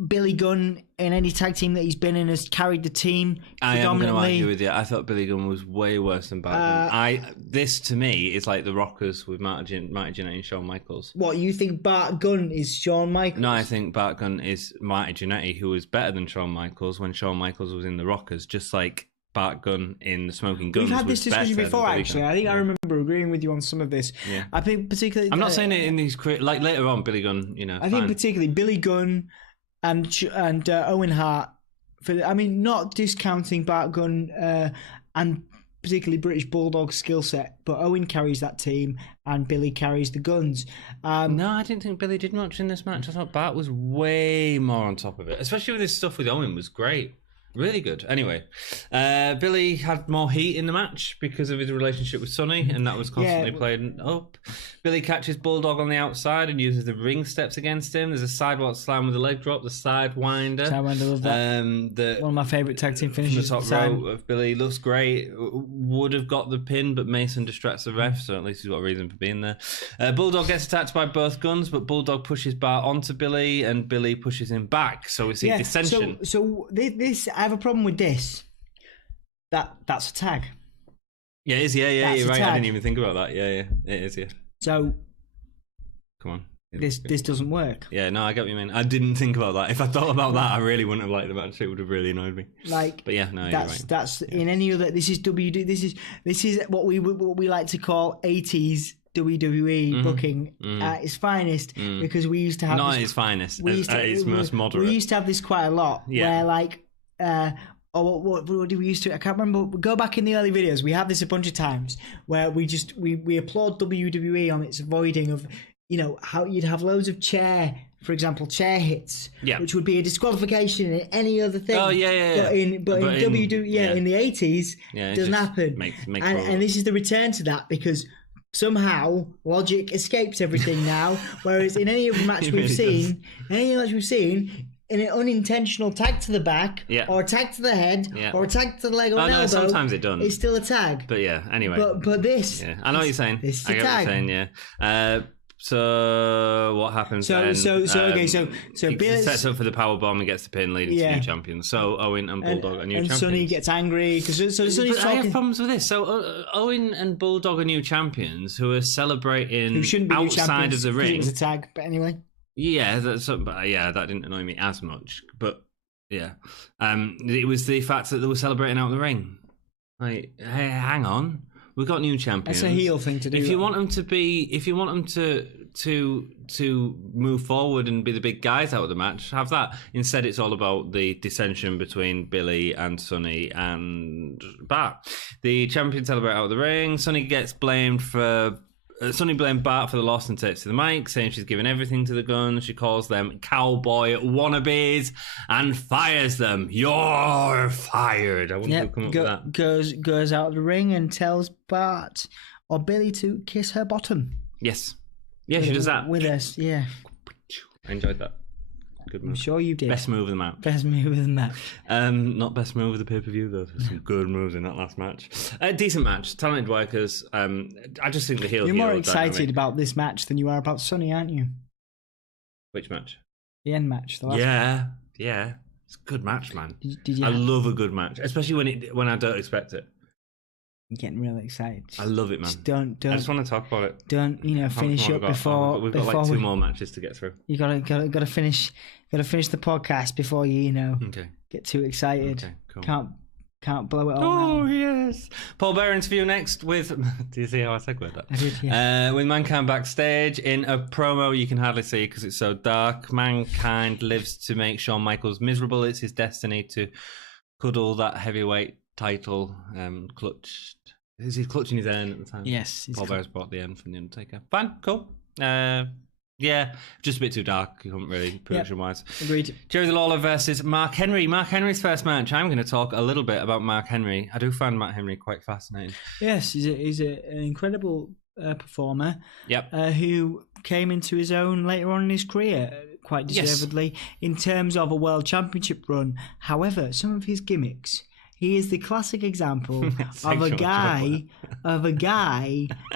Billy Gunn in any tag team that he's been in has carried the team. I am going to argue with you. I thought Billy Gunn was way worse than Bart Gunn. This to me is like the Rockers with Marty Jannetty and Shawn Michaels. What, you think Bart Gunn is Shawn Michaels? No, I think Bart Gunn is Marty Jannetty, who was better than Shawn Michaels when Shawn Michaels was in the Rockers, just like Bart Gunn in the Smoking Guns. We've had this discussion before, actually. I think I remember agreeing with you on some of this. Yeah. I think particularly. I'm not saying it in these like later on, Billy Gunn. I think particularly Billy Gunn and Owen Hart. Not discounting Bart Gunn and particularly British Bulldog skill set, but Owen carries that team and Billy carries the Guns. No, I didn't think Billy did much in this match. I thought Bart was way more on top of it, especially with his stuff with Owen was great. Really good. Anyway, Billy had more heat in the match because of his relationship with Sonny, and that was constantly played up. Billy catches Bulldog on the outside and uses the ring steps against him. There's a sidewalk slam with a leg drop, the Sidewinder. Sidewinder, love that. One of my favourite tag team finishes. From the top row of Billy looks great. Would have got the pin, but Mason distracts the ref, so at least he's got a reason for being there. Bulldog gets attacked by both Guns, but Bulldog pushes Bart onto Billy, and Billy pushes him back. So we see dissension. So this. I have a problem with this. That's a tag. Yeah, it is. Yeah, you're right. I didn't even think about that. Yeah, it is. Yeah. So, come on. This doesn't work. Yeah, no, I get what you mean. I didn't think about that. If I thought about that, I really wouldn't have liked the match. It would have really annoyed me. But yeah, no, you're right. That's in any other. This is WD. This is what we like to call 80s WWE booking at its finest, because we used to have not at its finest. At its most moderate. We used to have this quite a lot. Yeah. Where like. What do we used to? I can't remember. Go back in the early videos. We have this a bunch of times where we applaud WWE on its avoiding of, how you'd have loads of chair hits, which would be a disqualification in any other thing. Oh yeah. But in WWE, in the 80s, it doesn't happen. And this is the return to that, because somehow logic escapes everything now. Whereas in any other match we've seen, in an unintentional tag to the back, or a tag to the head, or a tag to the leg or an elbow, sometimes it doesn't. It's still a tag. But yeah, anyway. But this, I know what you're saying. This is I get what you're saying. Yeah. So what happens then? So Billy sets up for the power bomb and gets the pin, leading to new champions. So Owen and Bulldog are new champions. And Sonny gets angry because Sonny's talking. I have problems with this. So Owen and Bulldog are new champions who are celebrating outside of the ring. It was a tag, but anyway. Yeah, that didn't annoy me as much. But yeah, it was the fact that they were celebrating out the ring. Like, hey, hang on, we've got new champions. That's a heel thing to do. If you want them to move forward and be the big guys out of the match. Have that. Instead, it's all about the dissension between Billy and Sonny and Bart. The champions celebrate out of the ring. Sonny gets blamed for... Sonny blamed Bart for the loss and takes to the mic, saying she's given everything to the gun. She calls them cowboy wannabes and fires them. You're fired. I wonder who come up with that. Goes out of the ring and tells Bart or Billy to kiss her bottom. Yes. Yeah, she does that. With us, yeah. I enjoyed that. Good move. I'm sure you did. Best move of the match. Best move of the match. Not best move of the pay-per-view, though. There's some good moves in that last match. Decent match. Talented workers. I just think the heel... You're more excited about this match than you are about Sonny, aren't you? Which match? The end match. The last match. Yeah. It's a good match, man. Did you I love a good match, especially when I don't expect it. I'm getting really excited. I love it, man. Just don't. I just want to talk about it. Don't finish up before we've got like 2 more matches to get through. You gotta finish the podcast before you get too excited. Okay, cool. Can't blow it all. Oh yes. Paul Bearer interview next with. Do you see how I segued that? I did. Yeah. With Mankind backstage in a promo you can hardly see because it's so dark. Mankind lives to make Shawn Michaels miserable. It's his destiny to cuddle that heavyweight title. Clutched. Is he clutching his urn at the time? Yes. Paul Bearer's bought the end from the Undertaker. Fine, cool. Yeah, just a bit too dark. You couldn't really, production-wise. Agreed. Jerry the Lawler versus Mark Henry. Mark Henry's first match. I'm going to talk a little bit about Mark Henry. I do find Mark Henry quite fascinating. Yes, he's an incredible performer. Yep. Who came into his own later on in his career, quite deservedly, in terms of a world championship run. However, some of his gimmicks. He is the classic example of a guy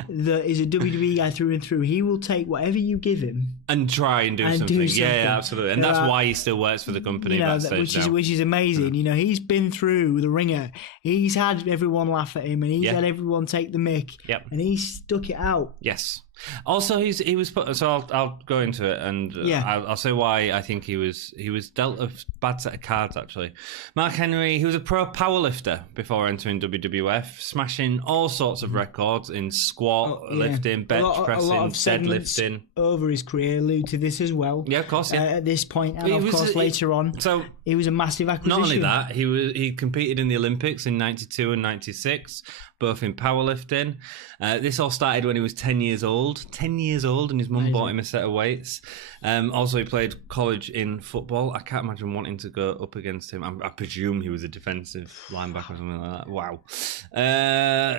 that is a WWE guy through and through. He will take whatever you give him and try and do something. Yeah, absolutely. And that's why he still works for the company. Which is amazing. You know, he's been through the ringer. He's had everyone laugh at him, and he's had everyone take the mick. Yep. And he stuck it out. Yes. Also, he was put. So I'll go into it, and I'll say why I think he was dealt a bad set of cards. Actually, Mark Henry, he was a pro powerlifter before entering WWF, smashing all sorts of records in squat, lifting, bench pressing, deadlifting. Over his career, allude to this as well. Yeah, of course. Yeah. At this point, and of course later on, so he was a massive acquisition. Not only that, he competed in the Olympics in '92 and '96. Both in powerlifting. This all started when he was 10 years old. 10 years old, and his mum bought him a set of weights. Also, he played college in football. I can't imagine wanting to go up against him. I presume he was a defensive linebacker or something like that. Wow.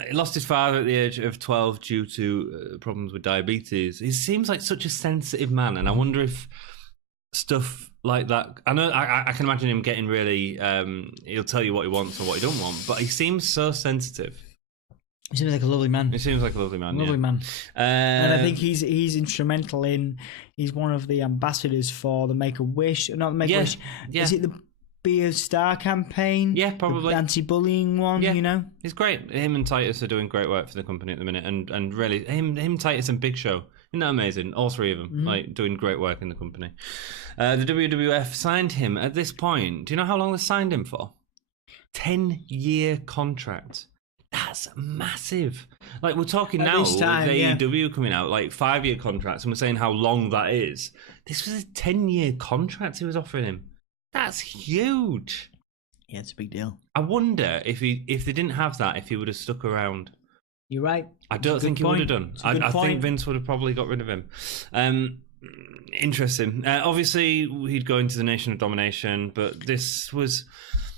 He lost his father at the age of 12 due to problems with diabetes. He seems like such a sensitive man, and I wonder if stuff like that. I know I can imagine him getting really. He'll tell you what he wants or what he don't want, but he seems so sensitive. He seems like a lovely man. He seems like a lovely man. Man. And I think he's instrumental in. He's one of the ambassadors for the Make a Wish. Not the Make a Wish. Yeah. Is it the Be a Star campaign? Yeah, probably. The anti-bullying one. Yeah. You know, he's great. Him and Titus are doing great work for the company at the minute, and really, him, Titus, and Big Show. Isn't that amazing? All three of them, like doing great work in the company. The WWF signed him at this point. Do you know how long they signed him for? 10-year contract. That's massive. Like, we're talking at now with AEW coming out, like 5-year contracts, and we're saying how long that is. This was a 10-year contract he was offering him. That's huge. Yeah, it's a big deal. I wonder if they didn't have that, if he would have stuck around. You're right. I don't think he would have done. I think Vince would have probably got rid of him. Interesting. Obviously, he'd go into the Nation of Domination, but this was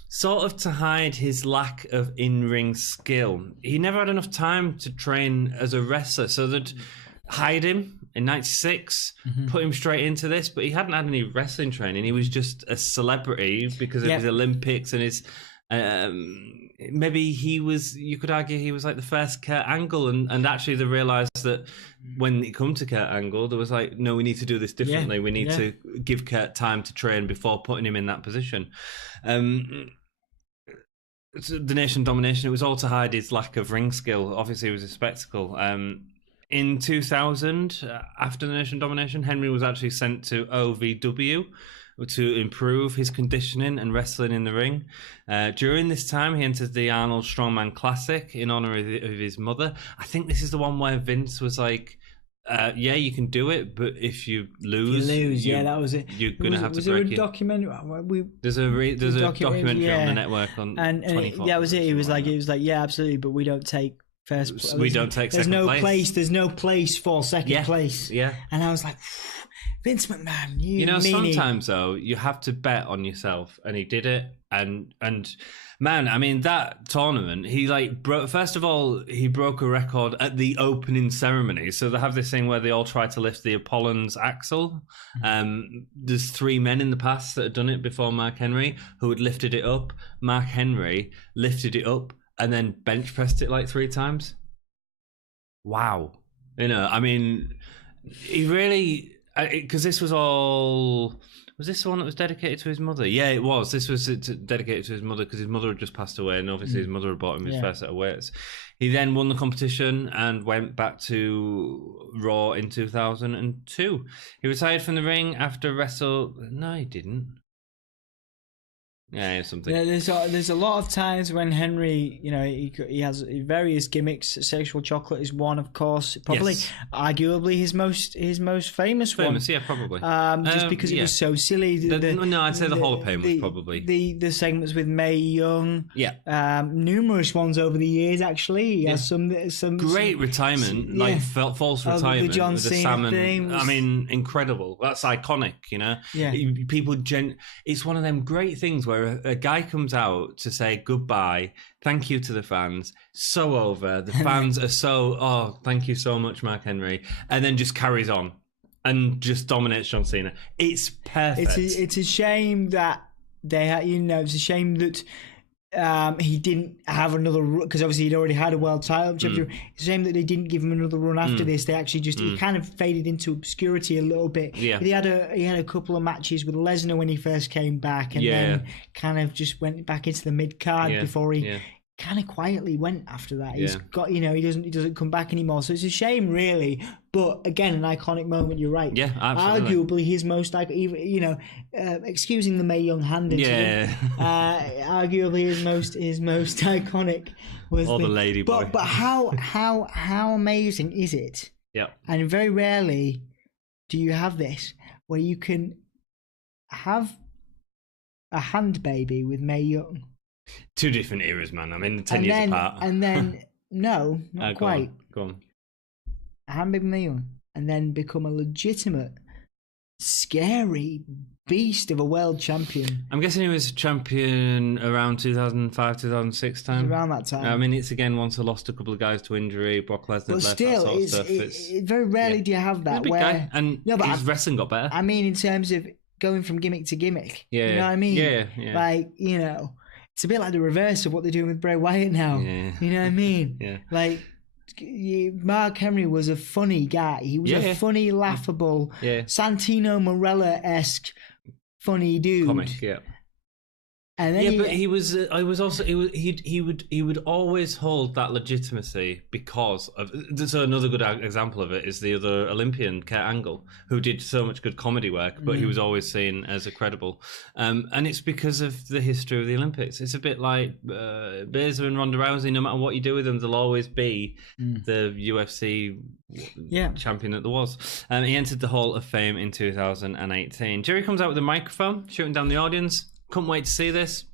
sort of to hide his lack of in-ring skill. He never had enough time to train as a wrestler, so they'd hide him in '96, put him straight into this, but he hadn't had any wrestling training. He was just a celebrity because of his Olympics and his... maybe he was, you could argue he was like the first Kurt Angle, and actually they realised that when it come to Kurt Angle, there was like, no, we need to do this differently. We need to give Kurt time to train before putting him in that position. The Nation Domination, it was all to hide his lack of ring skill. Obviously, it was a spectacle. In 2000, after the Nation Domination, Henry was actually sent to OVW to improve his conditioning and wrestling in the ring. During this time, he entered the Arnold Strongman Classic in honor of his mother. I think this is the one where Vince was like, Yeah, you can do it, but if you lose, that was it. You're gonna have to was break there a documentary? There's a documentary on the network on and 24. that was it. It was like yeah, absolutely, but we don't take first place. We don't take second place. There's no place for second place. Yeah, and I was like, Vince McMahon, you know, sometimes though you have to bet on yourself, and he did it, and man, I mean that tournament, he first of all he broke a record at the opening ceremony. So they have this thing where they all try to lift the Apollon's axle. There's 3 men in the past that had done it before Mark Henry, who had lifted it up. Mark Henry lifted it up and then bench pressed it like 3 times. Wow, I mean, he really. Because this was all... Was this the one that was dedicated to his mother? Yeah, it was. This was dedicated to his mother because his mother had just passed away, and obviously his mother had bought him his first set of weights. He then won the competition and went back to Raw in 2002. He retired from the ring after No, he didn't. Yeah, something. There's a lot of times when Henry, he has various gimmicks. Sexual chocolate is one, of course. Probably, arguably his most famous one. Yeah, probably. Just because it was so silly. No, I'd say the Hall of Fame was probably the segments with Mae Young. Yeah, numerous ones over the years. Actually, he has some great retirement, like false retirement. The John with the Cena salmon thing. I mean, incredible. That's iconic. Yeah. People. It's one of them great things where a guy comes out to say goodbye, thank you to the fans, so over. The fans are so, thank you so much, Mark Henry, and then just carries on and just dominates John Cena. It's perfect. It's a shame that it's a shame that he didn't have another run, because obviously he'd already had a world title championship. It's a shame that they didn't give him another run after this. They actually he kind of faded into obscurity a little bit. Yeah. He had a couple of matches with Lesnar when he first came back, and then kind of just went back into the mid card before he kind of quietly went after that. He's got, he doesn't come back anymore. So it's a shame, really. But again, an iconic moment. You're right. Yeah, absolutely. Arguably his most, excusing the Mae Young hand incident. Arguably his most iconic was the lady boy. But how amazing is it? Yeah. And very rarely do you have this where you can have a hand baby with Mae Young. 2 different eras, man. I mean, 10 years apart. And then, no, not quite. Go on. Hand baby Mae Young, and then become a legitimate, scary beast of a world champion. I'm guessing he was champion around 2005, 2006 time. Around that time. I mean, it's again once he lost a couple of guys to injury, Brock Lesnar, but still, that sort of stuff. Very rarely do you have that. He's a big guy, and his wrestling got better. I mean, in terms of going from gimmick to gimmick. Yeah. You know what I mean? Yeah. Like, it's a bit like the reverse of what they're doing with Bray Wyatt now. Yeah. You know what I mean? Yeah. Like, Mark Henry was a funny guy. He was a funny, laughable, Santino Marella-esque funny dude. Comic, yeah. And then but he was. I was also. He would always hold that legitimacy because of. So another good example of it is the other Olympian, Kurt Angle, who did so much good comedy work, but he was always seen as a credible. And it's because of the history of the Olympics. It's a bit like Baszler and Ronda Rousey. No matter what you do with them, they'll always be the UFC champion that there was. He entered the Hall of Fame in 2018. Jerry comes out with a microphone, shooting down the audience. Couldn't wait to see this.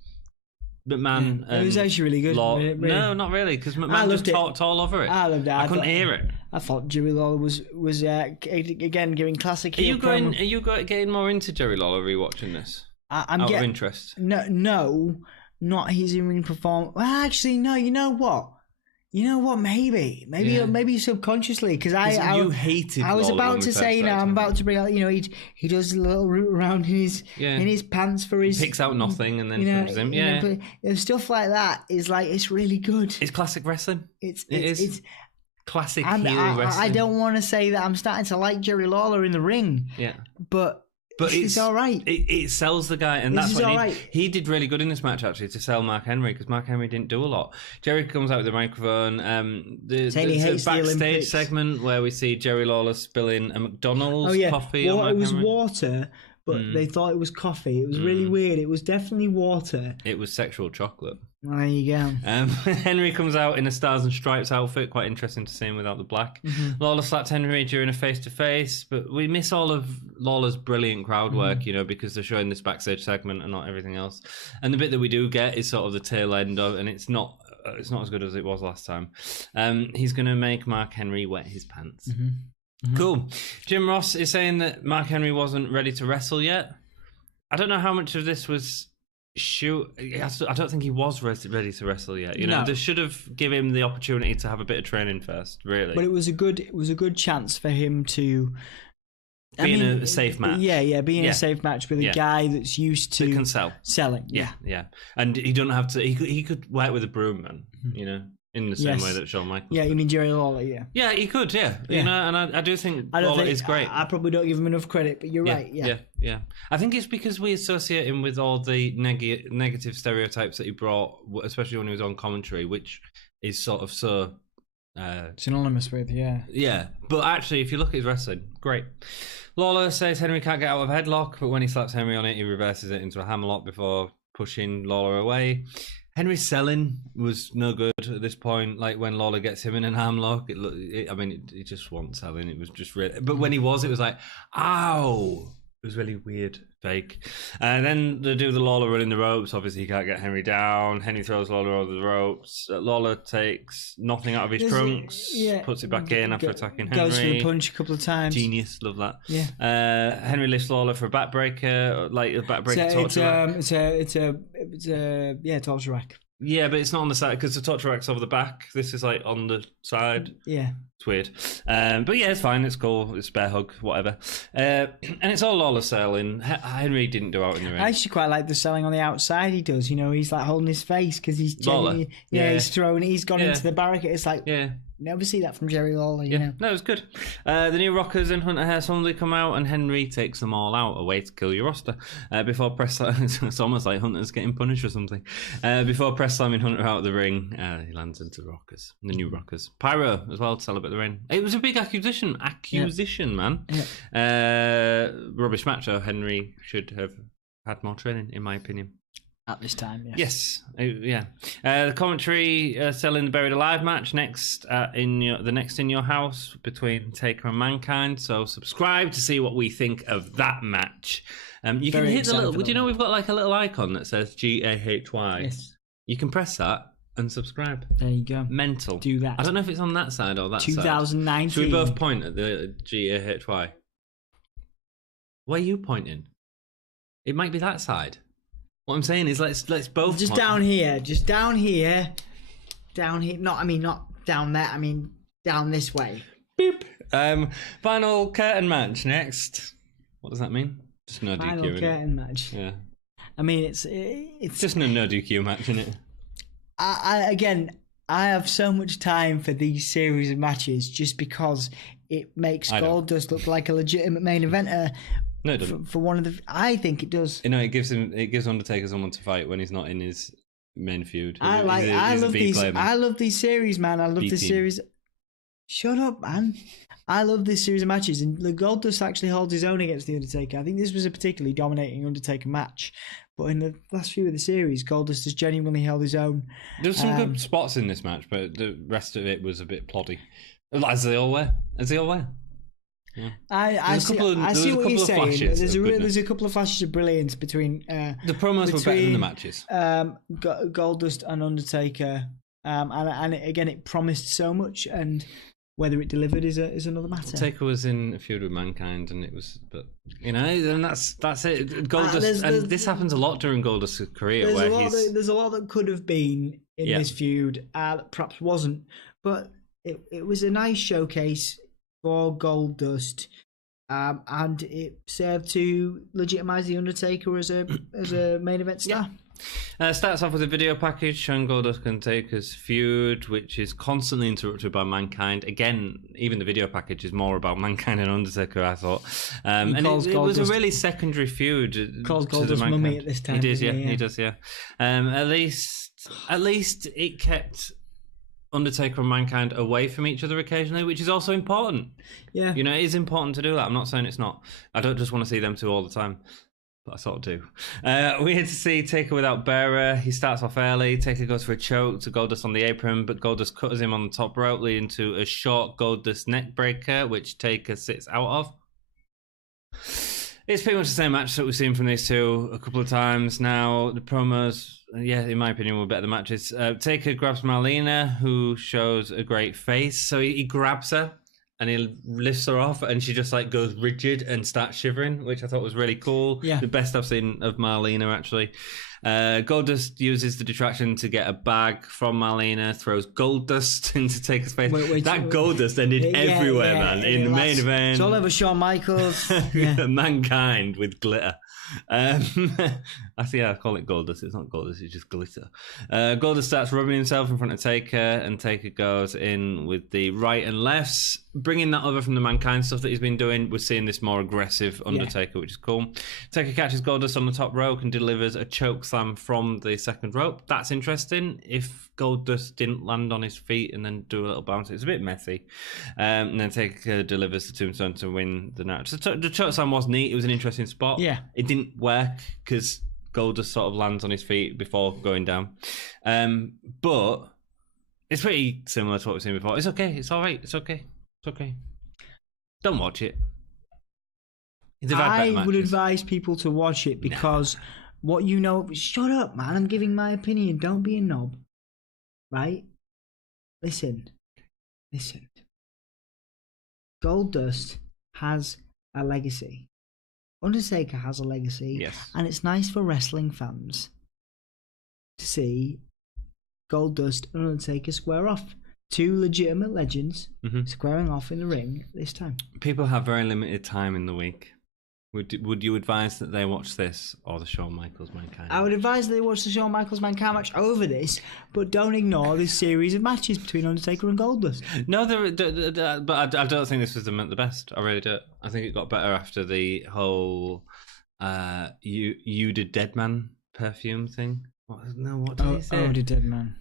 McMahon. It was actually really good. Really. No, not really, because McMahon just talked all over it. I loved it. I couldn't hear it. I thought Jerry Lawler was again giving classic. Are you getting more into Jerry Lawler rewatching this? I'm out of interest. No, not his in-ring performance. Well, actually, no. You know what? Maybe subconsciously, because I hated. I was about to say, I'm about to bring out. He does a little root around in his pants for his. He picks out nothing and then finishes him. Yeah, but stuff like that is like, it's really good. It's classic wrestling. It's classic heel wrestling. I don't want to say that I'm starting to like Jerry Lawler in the ring. Yeah, but it's all right. It sells the guy, and that's what he did really good in this match, actually, to sell Mark Henry, because Mark Henry didn't do a lot. Jerry comes out with the microphone. There's a backstage segment where we see Jerry Lawler spilling a McDonald's coffee on Mark Henry. Water but they thought it was coffee. It was really weird. It was definitely water. It was sexual chocolate. There you go. Henry comes out in a Stars and Stripes outfit. Quite interesting to see him without the black. Lawler slapped Henry during a face-to-face, but we miss all of Lawler's brilliant crowd work, you know, because they're showing this backstage segment and not everything else. And the bit that we do get is sort of the tail end of, and it's not as good as it was last time. He's going to make Mark Henry wet his pants. Cool. Jim Ross is saying that Mark Henry wasn't ready to wrestle yet. I don't know how much of this was I don't think he was ready to wrestle yet. You know, they should have given him the opportunity to have a bit of training first, really. But it was a good chance for him to be in a safe match. Be in a safe match with a guy that's used to can selling. Yeah. And he don't have to. He could work with a broom, man. You know. In the same way that Shawn Michaels. Yeah, you mean Jerry Lawler? Yeah. Yeah, he could. Yeah. You know, and I do think Lawler is great. I probably don't give him enough credit, but you're right. Yeah. I think it's because we associate him with all the negative stereotypes that he brought, especially when he was on commentary, which is sort of so synonymous with. Yeah, but actually, if you look at his wrestling, great. Lawler says Henry can't get out of a headlock, but when he slaps Henry on it, he reverses it into a hammerlock before pushing Lawler away. Henry's selling was no good at this point. Like when Lawler gets him in an hammerlock, it just wasn't selling. It was just really. But when he was, it was like, ow! It was really weird, fake. And then they do the Lawler running the ropes. Obviously, he can't get Henry down. Henry throws Lawler over the ropes. Lawler takes nothing out of his trunks, puts it back in after attacking Henry. Goes for a punch a couple of times. Genius, love that. Yeah. Henry lifts Lawler for a backbreaker, like a backbreaker torture rack. It's torture rack. Yeah, but it's not on the side because the torture rack's over the back. This is like on the side. Yeah. It's weird. But yeah, it's fine. It's cool. It's bear hug, whatever. And it's all Lawler selling. Henry didn't do out in the ring. I actually quite like the selling on the outside he does. You know, he's like holding his face because he's genuinely, he's throwing it. He's gone into the barricade. It's like, never see that from Jerry Lawler, you know. No, it was good. The new Rockers and Hunter Hearst suddenly come out, and Henry takes them all out, a way to kill your roster. Before press it's almost like Hunter's getting punished or something. Before press slamming Hunter out of the ring, he lands into Rockers, the new Rockers. Pyro as well to celebrate the ring. It was a big accusation, man. Rubbish match, though. Henry should have had more training, in my opinion. At this time, yes. The commentary selling the Buried Alive match next in your house between Taker and Mankind. So subscribe to see what we think of that match. You can hit the little. Would you know we've got like a little icon that says GAHY? Yes. You can press that and subscribe. There you go. Mental. Do that. I don't know if it's on that side or that 2019. side. Should we both point at the GAHY? Where are you pointing? It might be that side. What I'm saying is let's both just point. down here. Not down there. I mean down this way. Beep. Final curtain match next. What does that mean? Just no final DQ. Final curtain match. Yeah. I mean it's just no DQ match, isn't it? I have so much time for these series of matches just because it makes Goldust look like a legitimate main eventer. No, it doesn't. For one of the, I think it does. You know, it gives Undertaker someone to fight when he's not in his main feud. I love these series, man. I love this series. Shut up, man. I love this series of matches, and the Goldust actually holds his own against the Undertaker. I think this was a particularly dominating Undertaker match, but in the last few of the series, Goldust has genuinely held his own. There were some good spots in this match, but the rest of it was a bit ploddy, as they all were. Yeah. I see what you're saying. There's a couple of flashes of brilliance between the promos were better than the matches. Goldust and Undertaker, and again, it promised so much, and whether it delivered is another matter. Taker was in a feud with Mankind, and it was, but you know, and that's it. Goldust, and this happens a lot during Goldust's career. There's a lot that could have been in this feud, that perhaps wasn't, but it was a nice showcase for Goldust, and it served to legitimize the Undertaker as a main event star. Starts off with a video package showing Goldust and Taker's feud, which is constantly interrupted by Mankind. Again, even the video package is more about Mankind and Undertaker, I thought. And it was a really secondary feud. Calls Goldust mummy at this time. He does, yeah. He does, yeah. At least it kept Undertaker and Mankind away from each other occasionally, which is also important. Yeah. You know, it is important to do that. I'm not saying it's not. I don't just want to see them two all the time, but I sort of do. We had to see Taker without Bearer. He starts off early. Taker goes for a choke to Goldust on the apron, but Goldust cuts him on the top rope, leading to a short Goldust neck breaker, which Taker sits out of. It's pretty much the same match that we've seen from these two a couple of times now. The promos, yeah, in my opinion, were better than matches. Taker grabs Marlena, who shows a great face. So he grabs her and he lifts her off, and she just like goes rigid and starts shivering, which I thought was really cool. Yeah. The best I've seen of Marlena, actually. Goldust uses the distraction to get a bag from Marlena, throws Goldust into Taker's face. That Goldust ended everywhere, man. In the main event. It's all over Shawn Michaels. Yeah. Mankind with glitter. I call it Goldust. It's not Goldust, it's just glitter. Goldust starts rubbing himself in front of Taker, and Taker goes in with the right and lefts, bringing that over from the Mankind stuff that he's been doing. We're seeing this more aggressive Undertaker, which is cool. Taker catches Goldust on the top rope and delivers a choke slam from the second rope. That's interesting. If Goldust didn't land on his feet and then do a little bounce, it's a bit messy. And then Taker delivers the tombstone to win the match. The choke slam was neat. It was an interesting spot. Yeah. It didn't work because Goldust sort of lands on his feet before going down. But it's pretty similar to what we've seen before. It's okay. It's all right. It's okay. It's okay. Don't watch it. I would advise people to watch it because what you know... Shut up, man. I'm giving my opinion. Don't be a knob. Right? Listen. Goldust has a legacy. Undertaker has a legacy. Yes. And it's nice for wrestling fans to see Goldust and Undertaker square off. Two legitimate legends squaring off in the ring this time. People have very limited time in the week. Would you advise that they watch this or the Shawn Michaels Mankind? I would advise that they watch the Shawn Michaels Mankind match over this, but don't ignore this series of matches between Undertaker and Goldust. No, but I don't think this was the best. I really don't. I think it got better after the whole you did Dead Man perfume thing. What did he say? Oh, the Dead Man.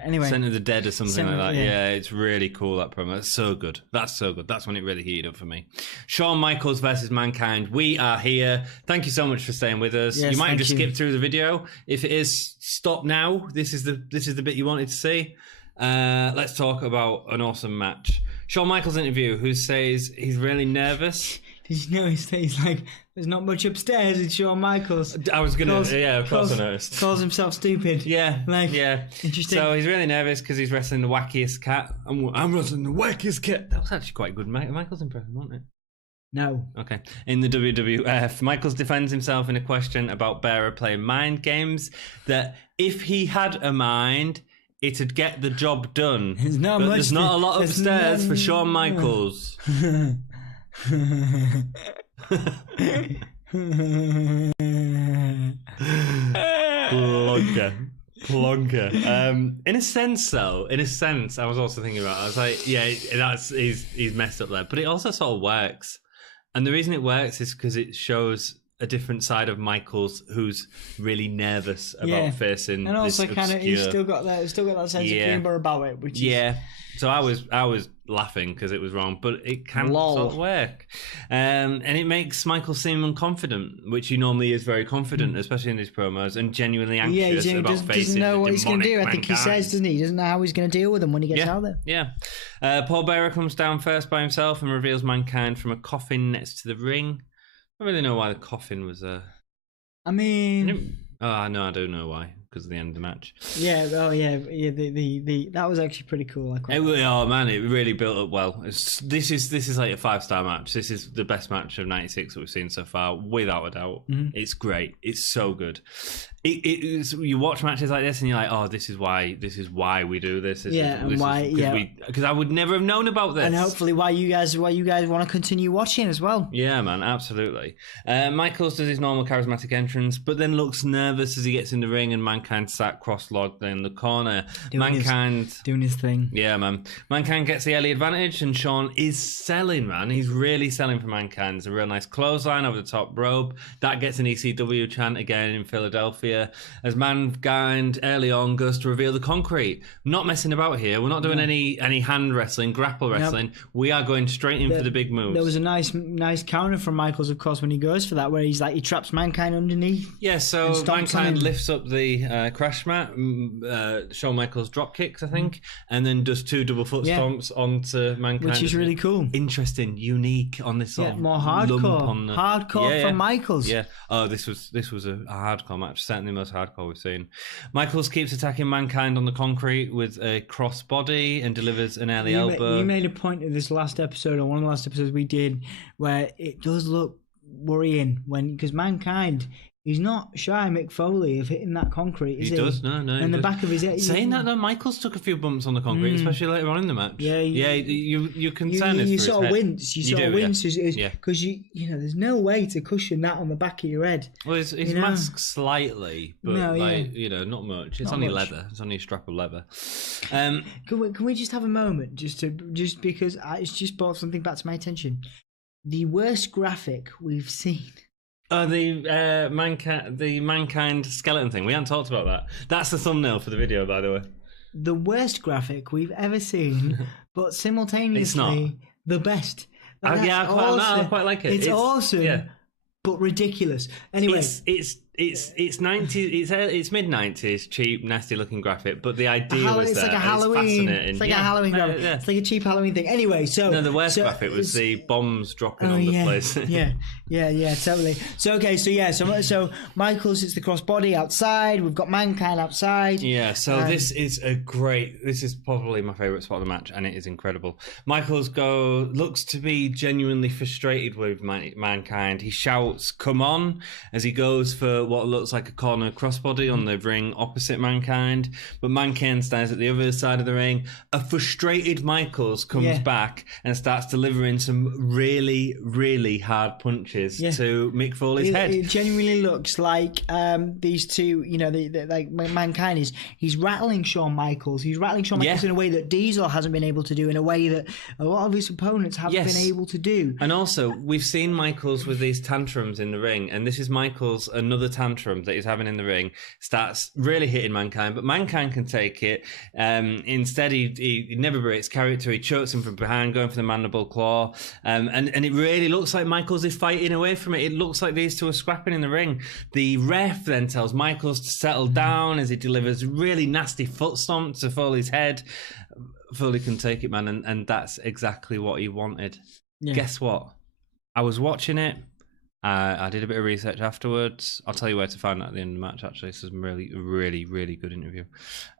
Anyway. Scent of the Dead or something like that. Yeah. Yeah, it's really cool, that promo. It's so good. That's so good. That's when it really heated up for me. Shawn Michaels versus Mankind. We are here. Thank you so much for staying with us. Yes, you might have just you. skipped through the video. If it is, stop now. This is the bit you wanted to see. Let's talk about an awesome match. Shawn Michaels interview, who says he's really nervous. Did you notice that he's like, there's not much upstairs in Shawn Michaels? I was going to, yeah, of course I noticed. Calls himself stupid. Yeah, Like, yeah. interesting. So he's really nervous because he's wrestling the wackiest cat. I'm wrestling the wackiest cat. That was actually quite good. Michael's impression, wasn't it? No. Okay. In the WWF, Michaels defends himself in a question about Bearer playing mind games, that if he had a mind, it'd get the job done. There's not much. There's not a lot upstairs for Shawn Michaels. Plonker. In a sense, I was also thinking about it. I was like, yeah, he's messed up there, but it also sort of works. And the reason it works is because it shows a different side of Michaels, who's really nervous about facing. And also, kind of, he's still got that sense of humour about it, which is So I was laughing because it was wrong, but it can sort of work. And it makes Michael seem unconfident, which he normally is very confident, especially in these promos, and genuinely anxious about facing doesn't know what he's going to do. I think he says, doesn't he? He doesn't know how he's going to deal with them when he gets out there. Yeah. Paul Bearer comes down first by himself and reveals Mankind from a coffin next to the ring. I don't really know why the coffin was there. I mean... I do know why. Because of the end of the match. Yeah, the that was actually pretty cool. It really built up well. This is like a 5-star match. This is the best match of '96 that we've seen so far, without a doubt. Mm-hmm. It's great. It's so good. You watch matches like this and you're like, oh, this is why we do this. Because I would never have known about this, and hopefully why you guys want to continue watching as well. Yeah, man, absolutely. Michaels does his normal charismatic entrance, but then looks nervous as he gets in the ring, and Mankind sat cross-legged in the corner. Doing his thing. Yeah, man. Mankind gets the early advantage, and Shawn is selling, man. He's really selling for Mankind. It's a real nice clothesline over the top rope. That gets an ECW chant again in Philadelphia. here as Mankind early on goes to reveal the concrete. Not messing about here. We're not doing any hand wrestling, grapple wrestling. We are going straight in for the big moves. There was a nice counter from Michaels, of course, when he goes for that, where he traps Mankind underneath. Yeah, so Mankind lifts up the crash mat, Shawn Michaels drop kicks, I think, and then does 2 double foot stomps onto Mankind. Which is really cool. Interesting, unique on this sort of more hardcore. Hardcore from Michaels. Yeah. Oh, this was a hardcore match. Certainly the most hardcore we've seen. Michaels keeps attacking Mankind on the concrete with a cross body and delivers an early elbow. You made a point of this last episode, or one of the last episodes we did, where it does look worrying because Mankind, he's not shy, Mick Foley, of hitting that concrete, is he? He does, no. In the back of his head. Saying that, though, Michaels took a few bumps on the concrete, especially later on in the match. Yeah, you concerned you sort of wince. You sort of wince because you know there's no way to cushion that on the back of your head. Well, his masked slightly, but not much. It's only leather. It's only a strap of leather. Can we just have a moment just because it's just brought something back to my attention. The worst graphic we've seen. Oh, the Mankind skeleton thing. We haven't talked about that. That's the thumbnail for the video, by the way. The worst graphic we've ever seen, but simultaneously the best. I quite like it. It's awesome, but ridiculous. Anyway, it's 90s. It's mid-90s, cheap, nasty-looking graphic. But the idea was it's like a Halloween. It's like a Halloween graphic. Yeah. It's like a cheap Halloween thing. Anyway, the worst graphic was the bombs dropping on the place. yeah, totally. So Michaels hits the crossbody outside. We've got Mankind outside. Yeah. So this is probably my favourite spot of the match, and it is incredible. Michaels looks to be genuinely frustrated with Mankind. He shouts, "Come on!" as he goes for what looks like a corner crossbody on the ring opposite Mankind, but Mankind stands at the other side of the ring. A frustrated Michaels comes back and starts delivering some really, really hard punches to Mick Foley's head. It genuinely looks like these two, like Mankind he's rattling Shawn Michaels. He's rattling Shawn Michaels in a way that Diesel hasn't been able to do, in a way that a lot of his opponents haven't been able to do. And also, we've seen Michaels with these tantrums in the ring, and this is Michaels' another tantrum that he's having in the ring, starts really hitting Mankind, but Mankind can take it. Instead, he never breaks character. He chokes him from behind, going for the mandible claw, and it really looks like Michaels is fighting away from it. It looks like these two are scrapping in the ring. The ref then tells Michaels to settle down as he delivers really nasty foot stomp to Foley's head. Foley can take it, man, and that's exactly what he wanted. Guess what? I was watching it. I did a bit of research afterwards. I'll tell you where to find that at the end of the match, actually. This is a really, really, really good interview.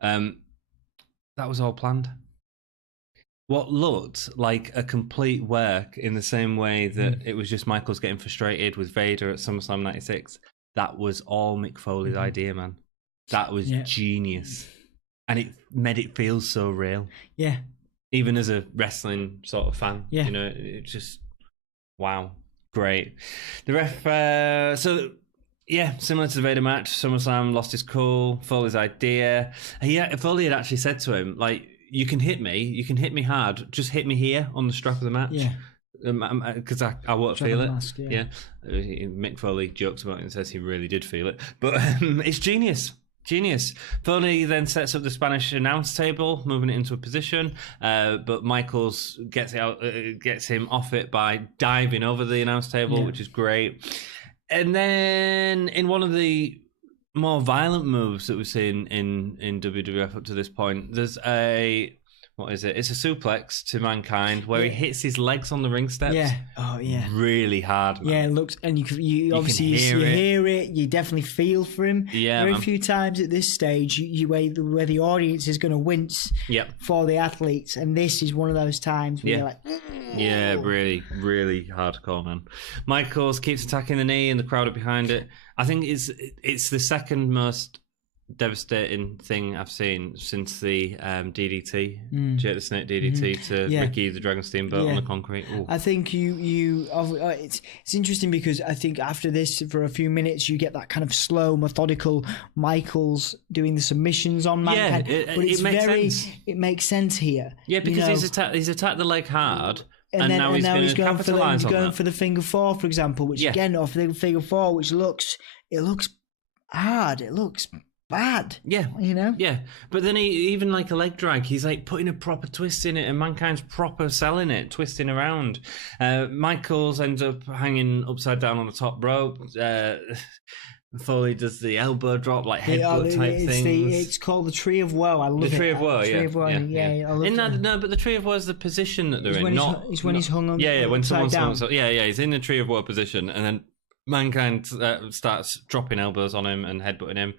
That was all planned. What looked like a complete work, in the same way that it was just Michaels getting frustrated with Vader at SummerSlam 96, that was all Mick Foley's idea, man. That was genius. And it made it feel so real. Yeah. Even as a wrestling sort of fan. Yeah. It just, wow. Great. The ref, similar to the Vader match, SummerSlam lost his cool, Foley's idea. Foley had actually said to him, like, you can hit me hard, just hit me here on the strap of the match. Yeah. Because I won't feel it. Mask, Mick Foley jokes about it and says he really did feel it. But it's genius. Foley then sets up the Spanish announce table, moving it into a position, but Michaels gets him off it by diving over the announce table, which is great. And then in one of the more violent moves that we've seen in WWF up to this point, there's what is it? It's a suplex to Mankind where he hits his legs on the ring steps. Yeah. Oh, yeah. Really hard, man. Yeah, it looks, and you obviously hear it. You definitely feel for him. Yeah, very few times at this stage where the audience is going to wince for the athletes, and this is one of those times where you're like, yeah, really, really hardcore, man. Michaels keeps attacking the knee, and the crowd are behind it. I think it's the second most devastating thing I've seen since the DDT, Jake the Snake DDT to Ricky the Dragon Steamboat on the concrete. Ooh. I think it's interesting because I think after this, for a few minutes, you get that kind of slow, methodical Michaels doing the submissions on Mankind. But it makes sense. It makes sense here. Yeah, because he's attacked the leg hard. And now he's going for the finger four, for example, which again off the figure four, which looks hard. It looks bad. Yeah. You know? Yeah. But then even like a leg drag, he's like putting a proper twist in it, and Mankind's proper selling it, twisting around. Michaels ends up hanging upside down on the top rope. Foley does the elbow drop, like headbutt type things. It's called the Tree of Woe. I love it. The Tree of Woe, Tree of Woe, yeah. I love it. No, but the Tree of Woe is the position that they're in. It's when he's hung on. Yeah, when someone's down. he's in the Tree of Woe position, and then Mankind starts dropping elbows on him and headbutting him.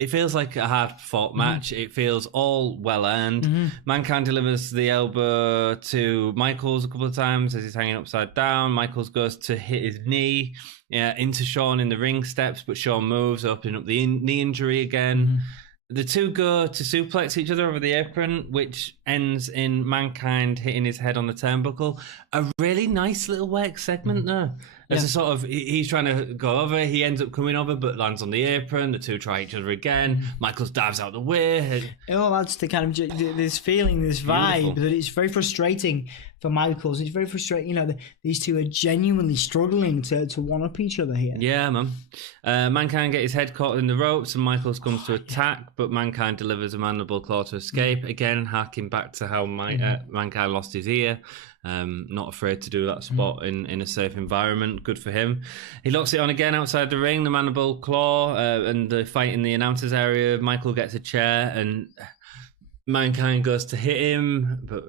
It feels like a hard-fought match. It feels all well-earned. Mankind delivers the elbow to Michaels a couple of times as he's hanging upside down. Michaels goes to hit his knee into Shawn in the ring steps, but Shawn moves, opening up the knee injury again. The two go to suplex each other over the apron, which ends in Mankind hitting his head on the turnbuckle. A really nice little work segment there. As a sort of, he's trying to go over, he ends up coming over, but lands on the apron. The two try each other again. Michaels dives out the way. It all adds to kind of this feeling, this vibe, that it's very frustrating for Michaels. It's very frustrating. You know, these two are genuinely struggling to one-up each other here. Yeah, man. Mankind gets his head caught in the ropes, and Michaels comes to attack, but Mankind delivers a mandible claw to escape. Again, harking back to how Mankind lost his ear. Not afraid to do that spot in a safe environment. Good for him. He locks it on again outside the ring, the mandible claw, and the fight in the announcers area. Michael gets a chair, and Mankind goes to hit him, but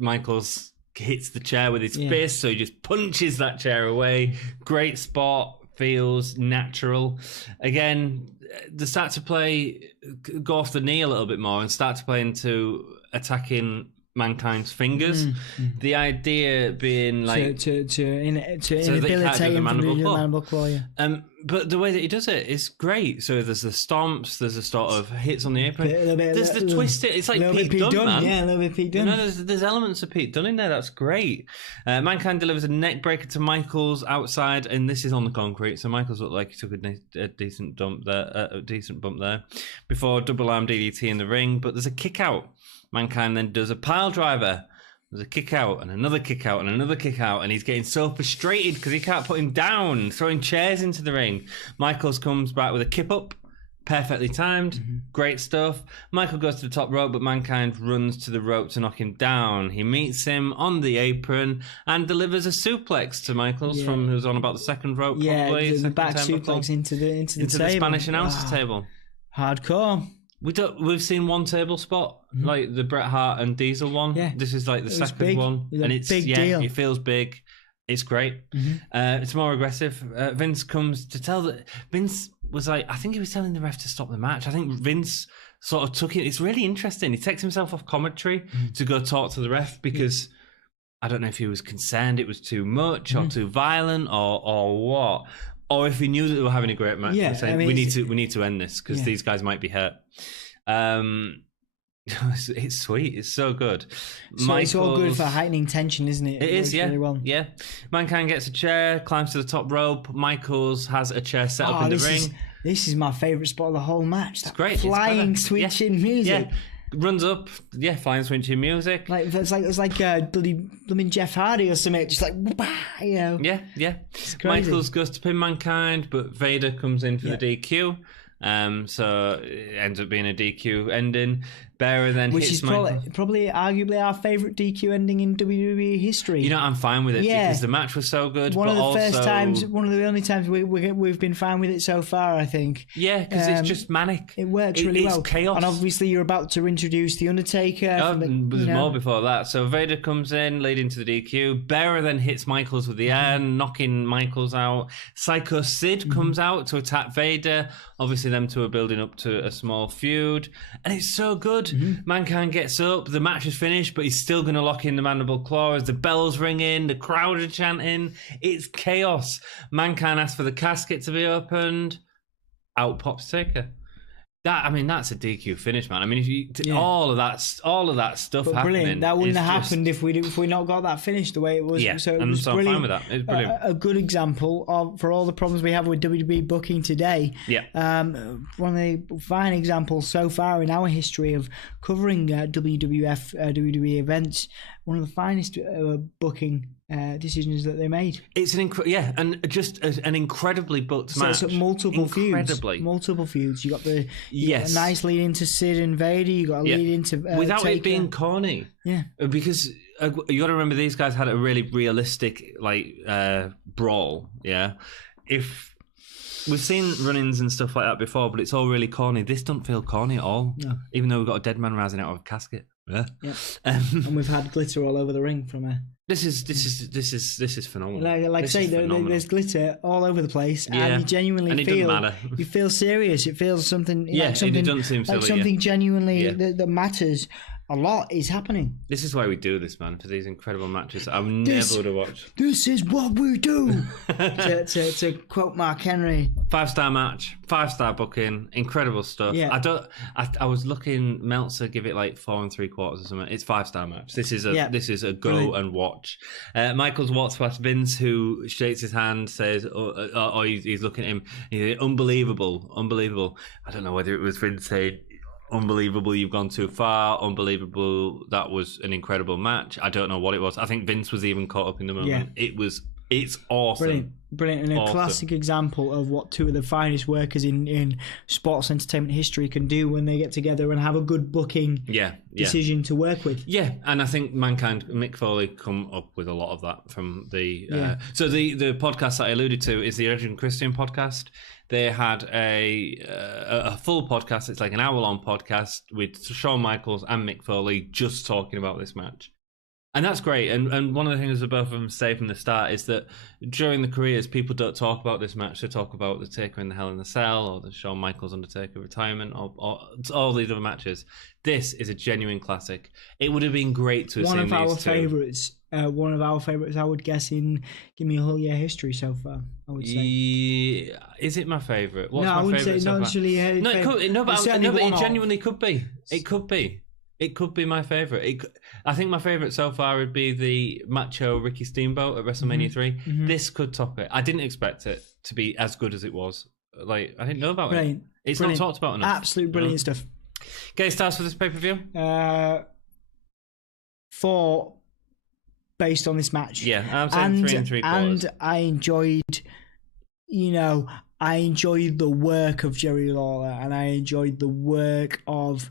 Michaels hits the chair with his fist, so he just punches that chair away. Great spot. Feels natural. Again, they start to go off the knee a little bit more and start to play into attacking Mankind's fingers. The idea being like to inhabilitate him from the mandible claw. But the way that he does it is great. So there's the stomps, there's the sort of hits on the apron, there's the twist. It's like Pete Dunne, man. Yeah, a little bit Pete Dunne. You know, there's elements of Pete Dunne in there. That's great. Mankind delivers a neck breaker to Michaels outside, and this is on the concrete. So Michaels looked like he took a decent bump there before double arm DDT in the ring. But there's a kick out. Mankind then does a pile driver. There's a kick out and another kick out and another kick out, and he's getting so frustrated because he can't put him down, throwing chairs into the ring. Michaels comes back with a kip up, perfectly timed, great stuff. Michael goes to the top rope, but Mankind runs to the rope to knock him down. He meets him on the apron and delivers a suplex to Michaels from who's on about the second rope, probably. The back suplex into the Spanish announcers table. Hardcore. We've seen one table spot, like the Bret Hart and Diesel one. Yeah. This is like the second one. And it's big deal. It feels big. It's great. It's more aggressive. Vince comes to tell that Vince was like, I think he was telling the ref to stop the match. I think Vince sort of took it. It's really interesting. He takes himself off commentary to go talk to the ref because I don't know if he was concerned it was too much or too violent or what. Or if he knew that they were having a great match, saying, we need to end this because these guys might be hurt. It's sweet. It's so good. So it's all good for heightening tension, isn't it? It is, yeah. Really well. Yeah. Mankind gets a chair, climbs to the top rope. Michaels has a chair set up in the ring. This is my favourite spot of the whole match. It's great. Flying, switching music. Yeah. Runs up, flying switching music. It's like bloody Jeff Hardy or something, just like, you know. Yeah. Michaels goes to pin Mankind, but Vader comes in for the DQ. So it ends up being a DQ ending. Bearer then which hits is probably arguably our favourite DQ ending in WWE history. You know, I'm fine with it because the match was so good. One of the only times we've been fine with it so far, I think. Yeah, because it's just manic. It works really well. It's chaos. And obviously you're about to introduce The Undertaker. There's more before that. So Vader comes in, leading to the DQ. Bearer then hits Michaels with the iron, knocking Michaels out. Psycho Sid comes out to attack Vader. Obviously them two are building up to a small feud. And it's so good. Mankind gets up, the match is finished, but he's still going to lock in the mandible claw as the bells ring in, the crowd are chanting. It's chaos. Mankind asks for the casket to be opened. Out pops Taker. That's a DQ finish, man. I mean, if you all of that stuff happening, brilliant. That wouldn't have happened if we not got that finish the way it was. Yeah, so I'm fine with that. It's brilliant. A good example for all the problems we have with WWE booking today. Yeah. One of the fine examples so far in our history of covering WWE events. One of the finest booking decisions that they made. It's an and just an incredibly booked match. So multiple feuds. You got a nice lead into Sid and Vader. You got a lead into without Taker. it being corny. Yeah, because you got to remember these guys had a really realistic brawl. Yeah, if we've seen run-ins and stuff like that before, but it's all really corny. This doesn't feel corny at all. No. Even though we've got a dead man rising out of a casket. Yeah. And we've had glitter all over the ring from a. This is phenomenal. Like I say, there's glitter all over the place, and you genuinely feel. You feel serious. It feels something. Something, it doesn't seem silly. Like something genuinely that matters a lot is happening. This is why we do this, man, for these incredible matches I never would have watched. This is what we do. to quote Mark Henry. 5-star match, 5-star booking, incredible stuff. Yeah. I was looking Meltzer give it like 4 3/4 or something. It's 5-star match. This is a go Brilliant. And watch. Michaels walks past Vince, who shakes his hand, says, he's looking at him. He's unbelievable. I don't know whether it was Vince saying, unbelievable, you've gone too far. Unbelievable, that was an incredible match. I don't know what it was. I think Vince was even caught up in the moment. Yeah. It's awesome. Brilliant. And a classic example of what two of the finest workers in sports entertainment history can do when they get together and have a good booking decision to work with. Yeah, and I think Mankind, Mick Foley, come up with a lot of that from the... So the podcast that I alluded to is the Edge and Christian podcast. They had a full podcast. It's like an hour-long podcast with Shawn Michaels and Mick Foley just talking about this match. And that's great. And one of the things that both of them say from the start is that during the careers, people don't talk about this match. They talk about the Taker in the Hell in the Cell or the Shawn Michaels Undertaker retirement or all these other matches. This is a genuine classic. It would have been great to have seen these two. One of our favourites, I would guess, in Gimme a Whole Year history so far, I would say. Is it my favourite? What's my favourite so far? It genuinely could be. It could be my favourite. I think my favourite so far would be the Macho Ricky Steamboat at WrestleMania 3. Mm-hmm. This could top it. I didn't expect it to be as good as it was. Like, I didn't know about it. It's not talked about enough. Absolute brilliant stuff. Okay, stars for this pay-per-view? 4 based on this match. Yeah, I'm saying 3 3/4. And I enjoyed, the work of Jerry Lawler, and I enjoyed the work of...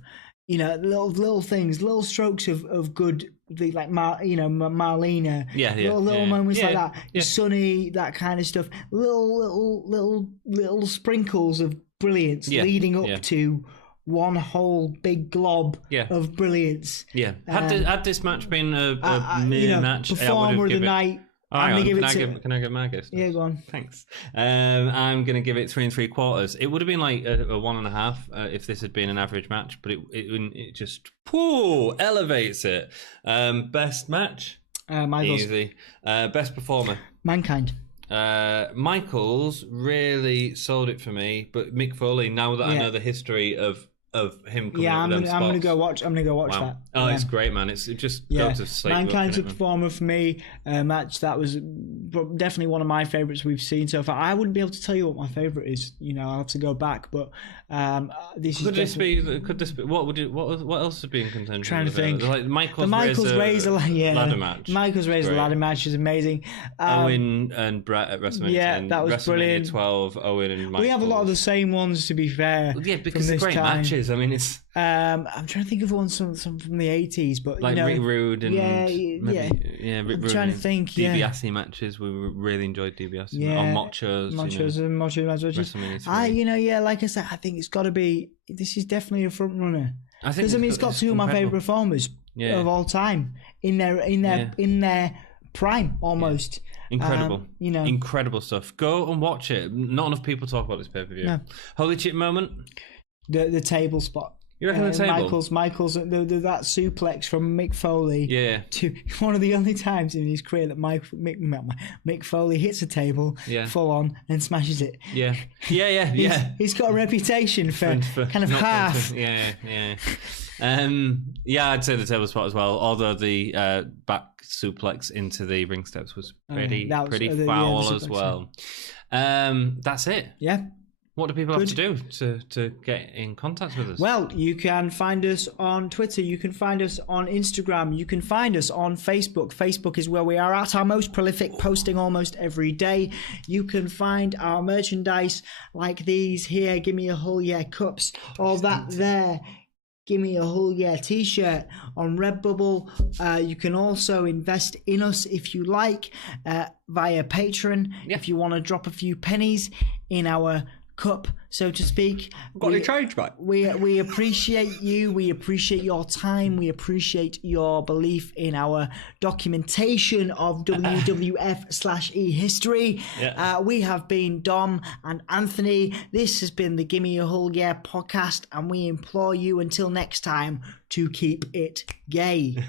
little things, little strokes of good, like Marlena, little moments like that, Sonny, that kind of stuff, little sprinkles of brilliance leading up to one whole big glob of brilliance. Yeah, had this match been a mere match, performer of the night. Can I give my guess? Yeah, go on. Thanks. I'm going to give it 3 3/4. It would have been like a 1.5 if this had been an average match, but it just elevates it. Best match? Michaels. Easy. Best performer? Mankind. Michaels really sold it for me, but Mick Foley, now that I know the history of him coming up with them spots. I'm gonna go watch that. Oh, it's great, man. It's just go to sleep. Mankind's a performer for me. Match that was definitely one of my favourites we've seen so far. I wouldn't be able to tell you what my favourite is. I'll have to go back. But could this be? What else would be in contention? Trying to think. Like Michaels Razor ladder match. Michaels Razor ladder match is amazing. Owen and Brett at WrestleMania 10. That was WrestleMania brilliant. 12. Owen and Michaels. We have a lot of the same ones, to be fair. Yeah, because they're great matches. I mean, it's. I'm trying to think of ones from the 80s, but like Rick Rude and Rick Rude. I'm trying to think. DiBiase matches. We really enjoyed DiBiase. Yeah, on Mochos and Mocho matches. Like I said, I think it's got to be. This is definitely a front runner. Because it's got two of my favourite performers of all time in their prime almost. Incredible. Incredible stuff. Go and watch it. Not enough people talk about this pay-per-view. No. Holy chip moment. The table spot. You reckon the table? Michaels, that suplex from Mick Foley. Yeah. To one of the only times in his career that Mick Foley hits a table full on and smashes it. Yeah. He's got a reputation for kind of half. Yeah. I'd say the table spot as well. Although the back suplex into the ring steps was pretty foul as well. That's it. Yeah. What do people have to do to get in contact with us? Well, you can find us on Twitter. You can find us on Instagram. You can find us on Facebook. Facebook is where we are at our most prolific, posting almost every day. You can find our merchandise like these here. Give me a whole yeah cups. All that there. Give me a whole yeah t-shirt on Redbubble. You can also invest in us if you like via Patreon. Yeah. If you want to drop a few pennies in our cup, so to speak. Got any change, mate? We appreciate you. We appreciate your time. We appreciate your belief in our documentation of WWF/E history. Yeah. We have been Dom and Anthony. This has been the Gimme a Whole Yeah podcast, and we implore you until next time to keep it gay.